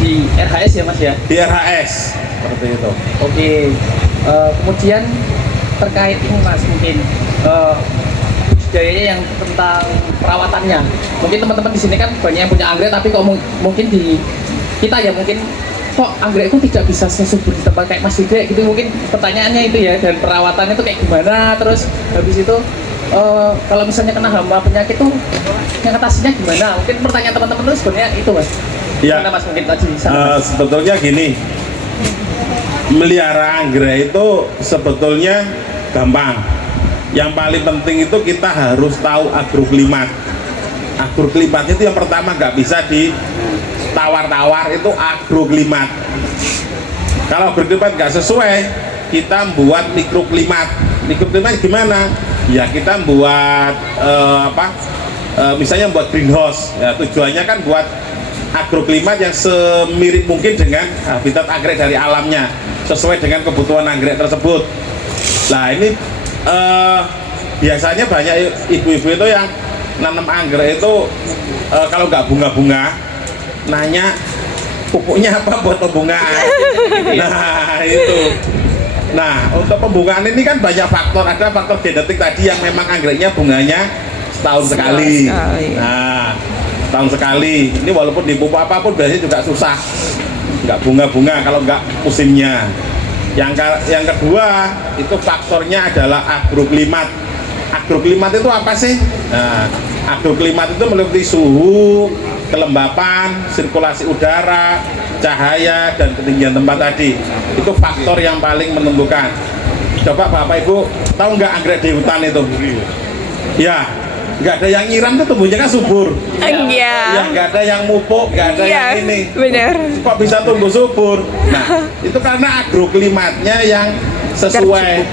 Di RHS ya Mas ya? Di RHS seperti itu. Oke. Kemudian terkait ini Mas mungkin budayanya yang tentang perawatannya. Mungkin teman-teman di sini kan banyak yang punya anggrek, tapi kok mungkin di kita ya mungkin kok anggrek itu tidak bisa sesubur di tempat kayak Mas Yuda gitu. Mungkin pertanyaannya itu ya, dan perawatannya itu kayak gimana, terus habis itu kalau misalnya kena hama penyakit tuh yang atasinya gimana? Mungkin pertanyaan teman-teman itu sebenarnya itu Mas. Ya. Gimana Mas mungkin tadi? Sebetulnya gini, melihara anggrek itu sebetulnya gampang. Yang paling penting itu kita harus tahu agroklimat. Agroklimat itu yang pertama nggak bisa ditawar-tawar, itu agroklimat. Kalau agroklimat nggak sesuai, kita buat mikroklimat. Mikroklimat gimana? Ya kita buat misalnya buat greenhouse. Ya, tujuannya kan buat agroklimat yang semirip mungkin dengan habitat anggrek dari alamnya, sesuai dengan kebutuhan anggrek tersebut. Nah ini biasanya banyak ibu-ibu itu yang nanam anggrek itu kalau nggak bunga-bunga nanya pupuknya apa buat pembungaan. Nah itu. Nah untuk pembungaan ini kan banyak faktor, ada faktor genetik tadi yang memang anggreknya bunganya setahun sekali. Nah setahun sekali ini walaupun dipupuk apapun biasanya juga susah, nggak bunga-bunga kalau nggak musimnya. Yang kedua itu faktornya adalah agroklimat. Agroklimat itu apa sih? Nah, agroklimat itu meliputi suhu, kelembapan, sirkulasi udara, cahaya, dan ketinggian tempat tadi. Itu faktor yang paling menentukan. Coba Bapak Ibu tahu nggak anggrek di hutan itu? Ya, nggak ada yang nyiram tuh tumbuhnya kan subur. Iya. Ya nggak ada yang mupuk, nggak ada yang ini. Benar. Kok bisa tumbuh subur? Nah, itu karena agroklimatnya yang sesuai.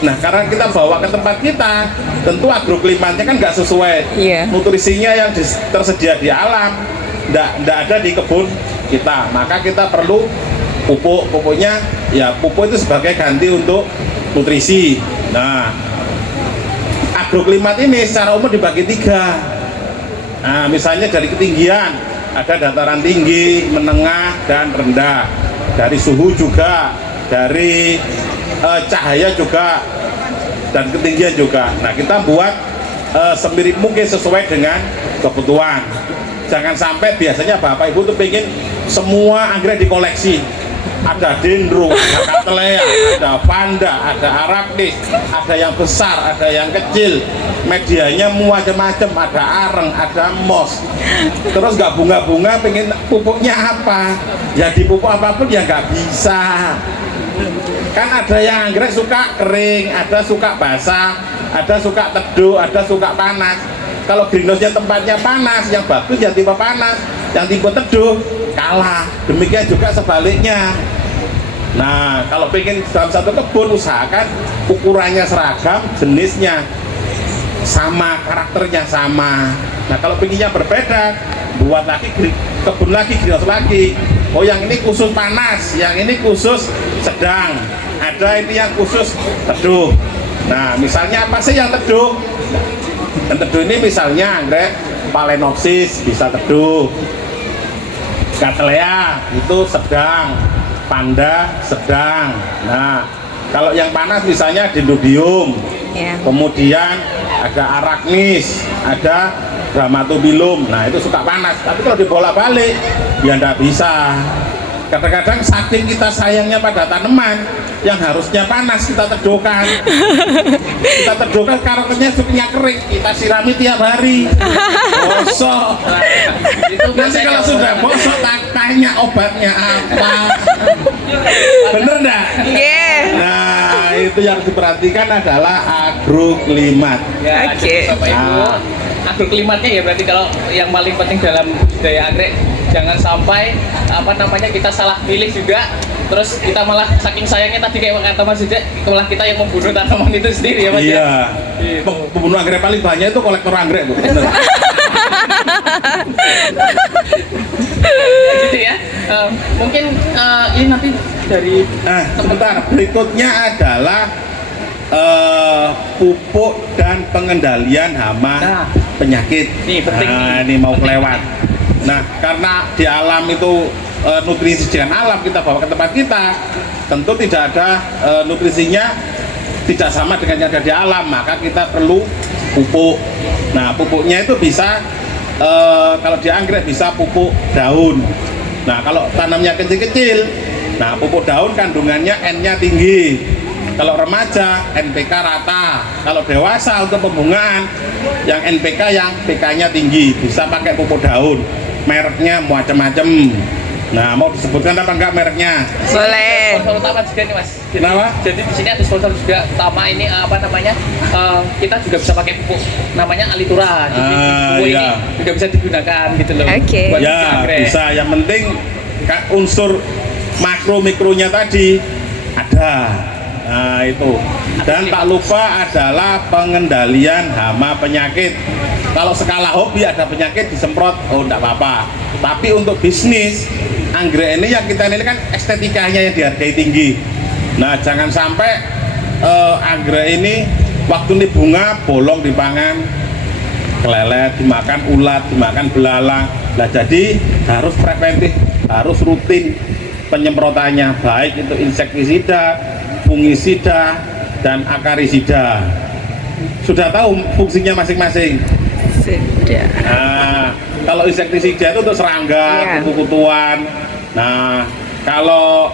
Nah, karena kita bawa ke tempat kita, tentu agroklimatnya kan nggak sesuai. Iya. Nutrisinya yang tersedia di alam, nggak ada di kebun kita. Maka kita perlu pupuk. Pupuknya, ya pupuk itu sebagai ganti untuk nutrisi. Nah, agroklimat ini secara umum dibagi 3. Nah, misalnya dari ketinggian, ada dataran tinggi, menengah, dan rendah. Dari suhu juga, dari cahaya juga, dan ketinggian juga. Nah kita buat semirip mungkin sesuai dengan kebutuhan. Jangan sampai biasanya Bapak Ibu tuh pengen semua anggrek dikoleksi. Ada dendro, ada cattleya, ada vanda, ada arachnis, ada yang besar, ada yang kecil. Medianya macam-macam, ada areng, ada moss. Terus nggak bunga-bunga, pengen pupuknya apa? Ya dipupuk apapun ya nggak bisa. Kan ada yang anggrek suka kering, ada suka basah, ada suka teduh, ada suka panas. Kalau greenhouse-nya tempatnya panas, yang bagus ya tipe panas, yang tipe teduh kalah. Demikian juga sebaliknya. Nah kalau pengen dalam satu kebun, usahakan ukurannya seragam, jenisnya sama, karakternya sama. Nah kalau pengennya berbeda, buat lagi kebun lagi, greenhouse lagi. Oh yang ini khusus panas, yang ini khusus sedang, ada ini yang khusus teduh. Nah misalnya apa sih yang teduh? Yang teduh ini misalnya anggrek Phalaenopsis bisa teduh, Cattleya itu sedang, Vanda sedang. Nah kalau yang panas misalnya Dendrobium, kemudian ada Arachnis, ada Gramatobilum. Nah itu suka panas, tapi kalau dibolak-balik ya enggak bisa. Kadang-kadang saking kita sayangnya pada tanaman yang harusnya panas kita teduhkan. Kita teduhkan karakternya sukanya kering, kita sirami tiap hari. Bosok. Itu nanti kalau sudah bosok tanya obatnya apa. Bener enggak? Nah itu yang diperhatikan adalah agroklimat. Ya, Bapak Ibu. Agroklimatnya ya berarti kalau yang paling penting dalam budidaya anggrek, jangan sampai kita salah pilih juga, terus kita malah saking sayangnya tadi kayak kata Mas juga, malah kita yang membunuh tanaman itu sendiri ya Mas. Iya. Gitu. Pembunuh anggrek paling banyak itu kolektor anggrek, Bu. Bener. Gitu ya. Mungkin ini nanti dari sebentar, berikutnya adalah pupuk dan pengendalian hama penyakit. Ini mau kelewat. Nah karena di alam itu nutrisi dengan alam kita bawa ke tempat kita, tentu tidak ada nutrisinya tidak sama dengan yang ada di alam, maka kita perlu pupuk. Nah pupuknya itu bisa kalau di anggrek bisa pupuk daun. Nah kalau tanamnya kecil-kecil, nah pupuk daun kandungannya N-nya tinggi. Kalau remaja NPK rata, kalau dewasa untuk pembungaan yang NPK yang PK-nya tinggi, bisa pakai pupuk daun. Mereknya macam-macam. Nah, mau disebutkan apa enggak mereknya? Boleh. Sponsor utama juga nih mas. Kenapa? Jadi di sini ada sponsor juga utama ini apa namanya? Kita juga bisa pakai pupuk namanya Alitura. Jadi pupuk iya. ini juga bisa digunakan gitu loh. Oke. buat Ya, anggrek. bisa. Yang penting unsur makro mikronya tadi ada. Nah, itu. Dan tak lupa adalah pengendalian hama penyakit. Kalau skala hobi ada penyakit disemprot, oh enggak apa-apa. Tapi untuk bisnis, anggrek ini yang kita ini kan estetikanya yang dihargai tinggi. Nah, jangan sampai anggrek ini waktu ini bunga bolong dipangan, kelelet, dimakan ulat, dimakan belalang. Nah, jadi harus preventif, harus rutin penyemprotannya, baik itu insektisida, fungisida, dan akarisida. Sudah tahu fungsinya masing-masing? Sudah. Nah, kalau insektisida itu untuk serangga, Iya. kutu-kutuan. Nah, kalau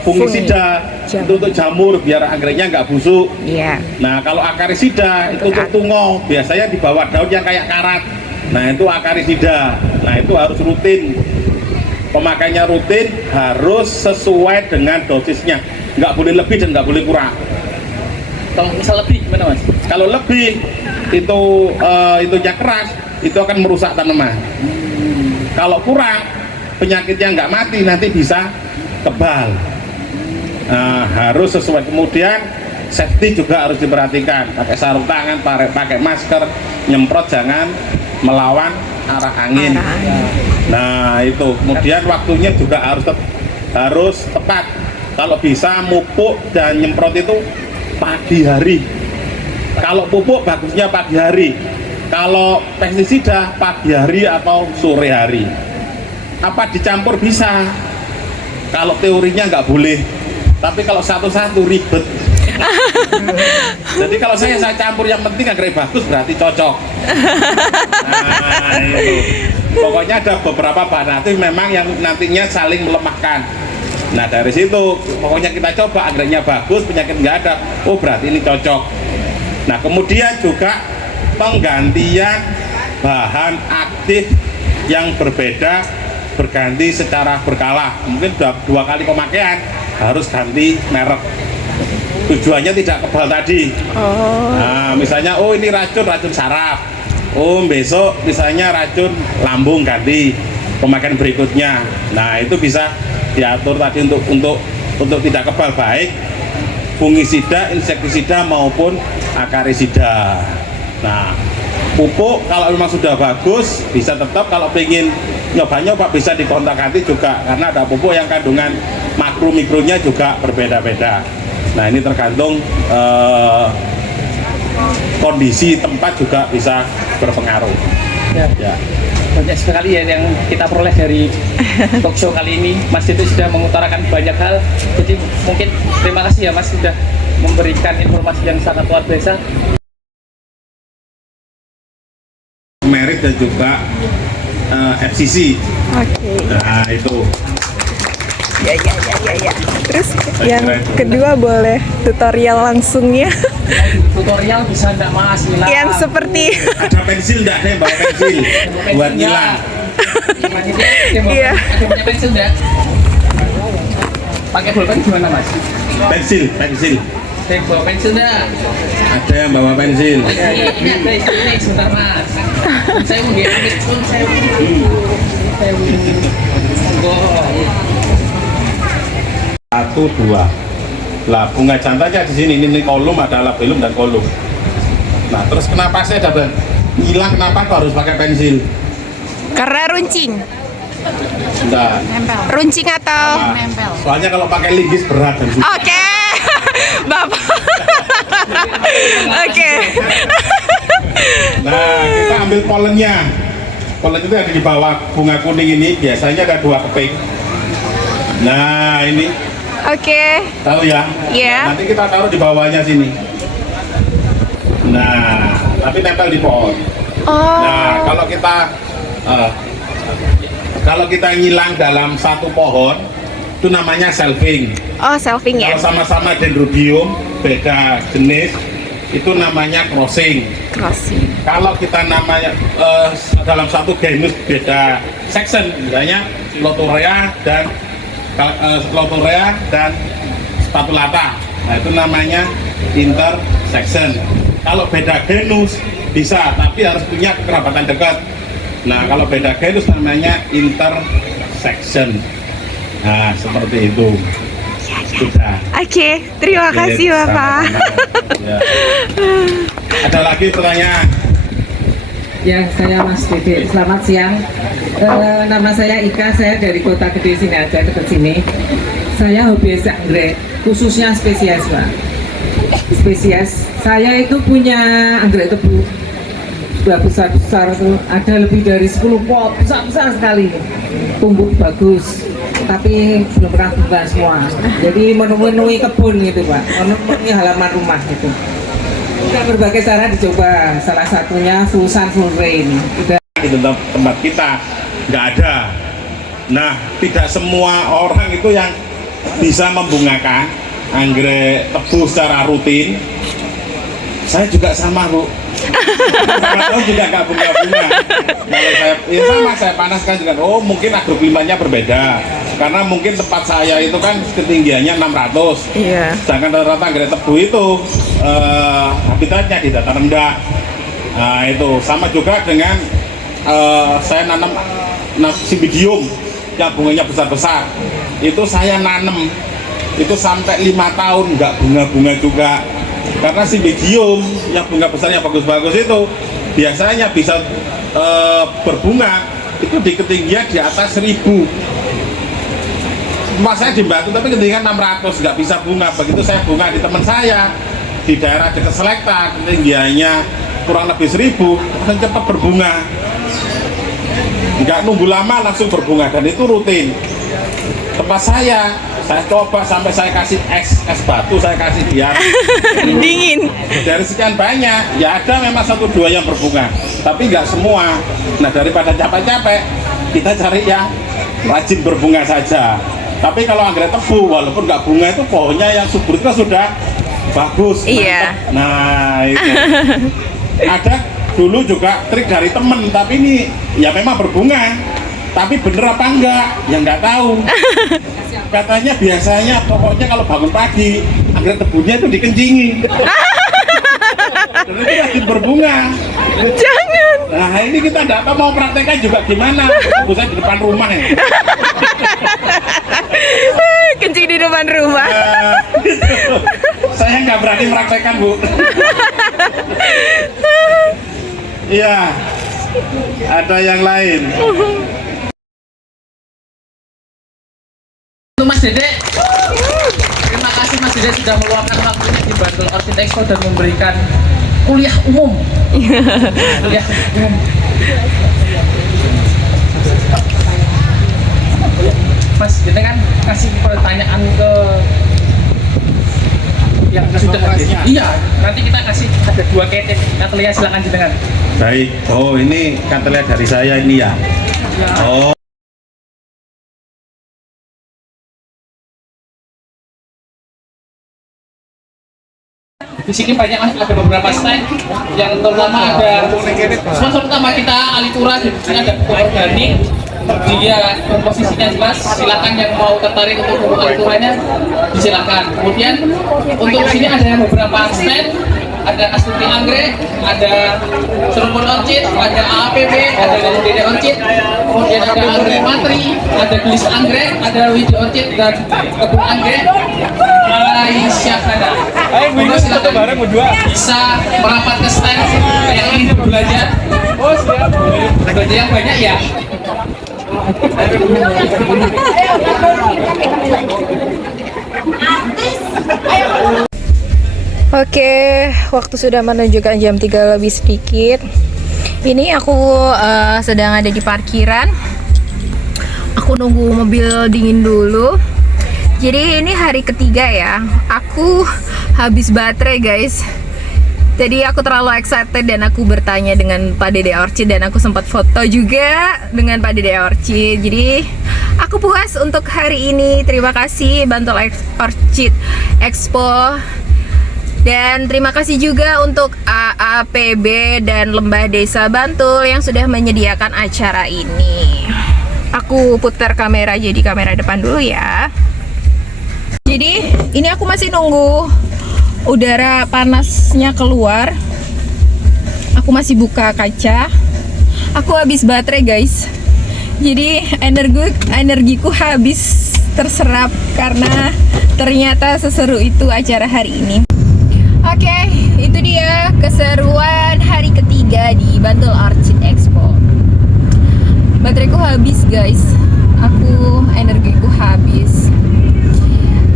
fungisida Fungi. itu untuk jamur biar anggreknya nggak busuk. Iya. Nah, kalau akarisida itu untuk tungo, biasanya di bawah daun yang kayak karat. Nah, itu akarisida. Nah, itu harus rutin. Pemakaiannya rutin, harus sesuai dengan dosisnya. Nggak boleh lebih dan nggak boleh kurang. Kalau misal lebih gimana mas? Kalau lebih itunya keras, itu akan merusak tanaman. Kalau kurang, penyakitnya nggak mati, nanti bisa kebal. Nah, harus sesuai. Kemudian safety juga harus diperhatikan, pakai sarung tangan, pakai masker, nyemprot jangan melawan arah angin. Arah angin. Nah, itu. Kemudian waktunya juga harus tepat. Kalau bisa mupuk dan nyemprot itu pagi hari. Kalau pupuk bagusnya pagi hari. Kalau pestisida pagi hari atau sore hari. Apa dicampur bisa? Kalau teorinya nggak boleh. Tapi kalau satu-satu ribet. Jadi kalau saya campur, yang penting anggrek bagus berarti cocok. Nah, itu. Pokoknya ada beberapa bahan aktif memang yang nantinya saling melemahkan. Nah, dari situ pokoknya kita coba anggreknya bagus, penyakit nggak ada, oh berarti ini cocok. Nah, kemudian juga penggantian bahan aktif yang berbeda berganti secara berkala. Mungkin sudah 2 kali pemakaian harus ganti merek. Tujuannya tidak kebal tadi. Nah, misalnya oh ini racun saraf. Oh, besok misalnya racun lambung, ganti pemakaian berikutnya. Nah, itu bisa diatur tadi untuk tidak kebal, baik fungisida, insektisida maupun akarisida. Nah, pupuk kalau memang sudah bagus bisa tetap, kalau pengen nyoba-nyoba bisa dikontak-kanti juga, karena ada pupuk yang kandungan makro mikronya juga berbeda-beda. Nah, ini tergantung kondisi tempat juga bisa berpengaruh. Ya. Banyak sekali ya yang kita peroleh dari talk show kali ini. Mas itu sudah mengutarakan banyak hal. Jadi mungkin terima kasih ya Mas sudah memberikan informasi yang sangat luar biasa. Merit dan juga FCC. Oke. Nah, itu. Ya. Terus yang kedua boleh tutorial langsungnya. Tutorial bisa enggak Mas? Nyilang. Yang seperti Ada pensil enggak nih, bawa pensil buat nyilang. Iya. Ada punya pensil enggak? Pakai pulpen gimana Mas? Pensil. Saya bawa pensil enggak? Ada yang bawa pensil. Ini ada ini sebentar Mas. Saya mau ambil pun saya. Satu, dua. Lah, bunga jantannya di sini, ini kolom, ada labellum dan kolom. Nah, terus kenapa saya dapat ngilang, kenapa kok harus pakai pensil? karena runcing. Enggak. Runcing atau Nah, soalnya kalau pakai linggis berat dan susah. Oke. Bapak. Oke. Nah, kita ambil polennya. Polen itu ada di bawah bunga kuning ini, biasanya ada 2 keping. Nah, ini Oke. tahu ya? Iya. Nanti kita taruh di bawahnya sini. Nah, tapi tempel di pohon. Nah, Oh. kalau kita ngilang dalam satu pohon, itu namanya selfing. Oh, selfing ya. Kalau sama-sama dendrobium, beda jenis, itu namanya crossing. Crossing. Kalau kita namanya dalam satu genus beda section, misalnya lotorea dan spatulata. Nah, itu namanya intersection. Kalau beda genus bisa, tapi harus punya kekerabatan dekat. Nah, kalau beda genus namanya intersection. Nah, seperti itu. Sudah. Oke, terima kasih Bapak. Ya. Ada lagi pertanyaan? Ya, saya Mas Dede. Selamat siang. Nama saya Ika, saya dari Kota Gede sini aja, dekat sini. Saya hobi anggrek, khususnya spesies, Pak. Spesies. Saya itu punya anggrek tebu. Sudah besar-besar itu, ada lebih dari 10 pot, besar-besar sekali. Tumbuh bagus, tapi belum pernah bunga semua. Jadi menemui kebun gitu, Pak. Menemui halaman rumah gitu. Kita berbagai cara dicoba, salah satunya full sun full rain. Di tempat kita nggak ada. Nah, tidak semua orang itu yang bisa membungakan anggrek tebu secara rutin. Saya juga sama, Bu. Saya juga nggak bunga-bunga. Kalau saya, ya sama, saya panaskan juga. Oh, mungkin agroklimatnya berbeda. Karena mungkin tempat saya itu kan ketinggiannya 600. Iya. Sedangkan rata-rata anggrek tebu itu habitatnya di dataran rendah. Nah, itu sama juga dengan saya nanam Cymbidium yang bunganya besar-besar. Itu saya nanam itu sampai 5 tahun nggak bunga-bunga juga. Karena Cymbidium yang bunga besar yang bagus-bagus itu biasanya bisa berbunga itu di ketinggian di atas 1000. Mas saya di Batu tapi ketinggian 600 nggak bisa bunga. Begitu saya bunga di teman saya di daerah dekat Selekta ketinggiannya kurang lebih 1000, langsung cepat berbunga. Nggak nunggu lama langsung berbunga dan itu rutin. Tempat saya coba sampai saya kasih es batu, saya kasih biar Dingin. dari sekian banyak ya ada memang 1-2 yang berbunga tapi nggak semua. Nah, daripada capek-capek kita cari yang rajin berbunga saja. Tapi kalau anggrek tebu walaupun nggak bunga itu pohonnya yang subur itu sudah bagus. Iya. Nah itu ada dulu juga trik dari temen tapi ini ya memang berbunga tapi bener apa enggak ya nggak tahu. Katanya biasanya pokoknya kalau bangun pagi anggrek tebunya itu dikencingi. Dan itu rajin berbunga. Jangan. Nah ini kita nggak tahu mau praktekkan juga gimana. Bisa di depan rumah ya. Kencing di depan rumah. Gitu. Saya nggak berani praktekkan, Bu. Iya. Ada yang lain. Untuk Mas Dede, terima kasih Mas Dede sudah meluangkan waktunya di Bantul Orchid Expo dan memberikan kuliah umum. Kuliah umum. Mas Dede kan kasih pertanyaan ke yang sudah hadir. Iya, nanti kita kasih ada 2 ketek. Katelia silakan jenengan. Baik. Oh ini katelia dari saya ini ya. Oh. Di sini banyak ada beberapa stand yang terutama ada sponsor utama kita Alitura, di sini ada pupuk organik. Dia komposisinya jelas, silakan yang mau tertarik untuk pupuk Alituranya disilakan. Kemudian untuk sini ada beberapa stand, ada Astuti Anggrek, ada Serupun Orchid, ada AAPB, ada Dede Orchid, kemudian ada Anggrek Matri, ada Gelis Anggrek, ada Widi Orchid dan Kebun Anggrek. Syahada. Ayo silakan bisa merapat ke stand yang ingin berbelanja. Oh siap. Belanja yang banyak ya. Oke, waktu sudah menunjukkan jam 3 lebih sedikit. Ini aku sedang ada di parkiran. Aku nunggu mobil dingin dulu. Jadi ini hari ketiga ya. Aku habis baterai guys. Jadi aku terlalu excited dan aku bertanya dengan Pak Dede Orchid dan aku sempat foto juga dengan Pak Dede Orchid. Jadi aku puas untuk hari ini. Terima kasih Bantul Orchid Expo. Dan terima kasih juga untuk AAPB dan Lembah Desa Bantul yang sudah menyediakan acara ini. Aku putar kamera jadi kamera depan dulu ya. Jadi ini aku masih nunggu udara panasnya keluar. Aku masih buka kaca. Aku habis baterai guys. Jadi energiku habis terserap karena ternyata seseru itu acara hari ini. Oke, itu dia keseruan hari ketiga di Bantul Orchid Expo. Bateraiku habis guys. Energiku habis.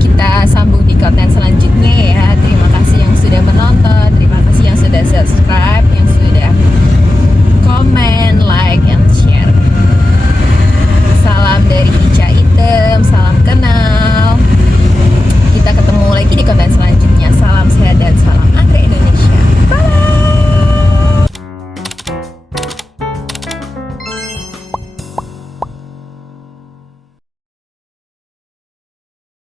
Kita sambung di konten selanjutnya ya. Terima kasih yang sudah menonton, terima kasih yang sudah subscribe, yang sudah komen, like, and share. Salam dari Ica Item, salam kenal. Kita ketemu lagi di konten selanjutnya.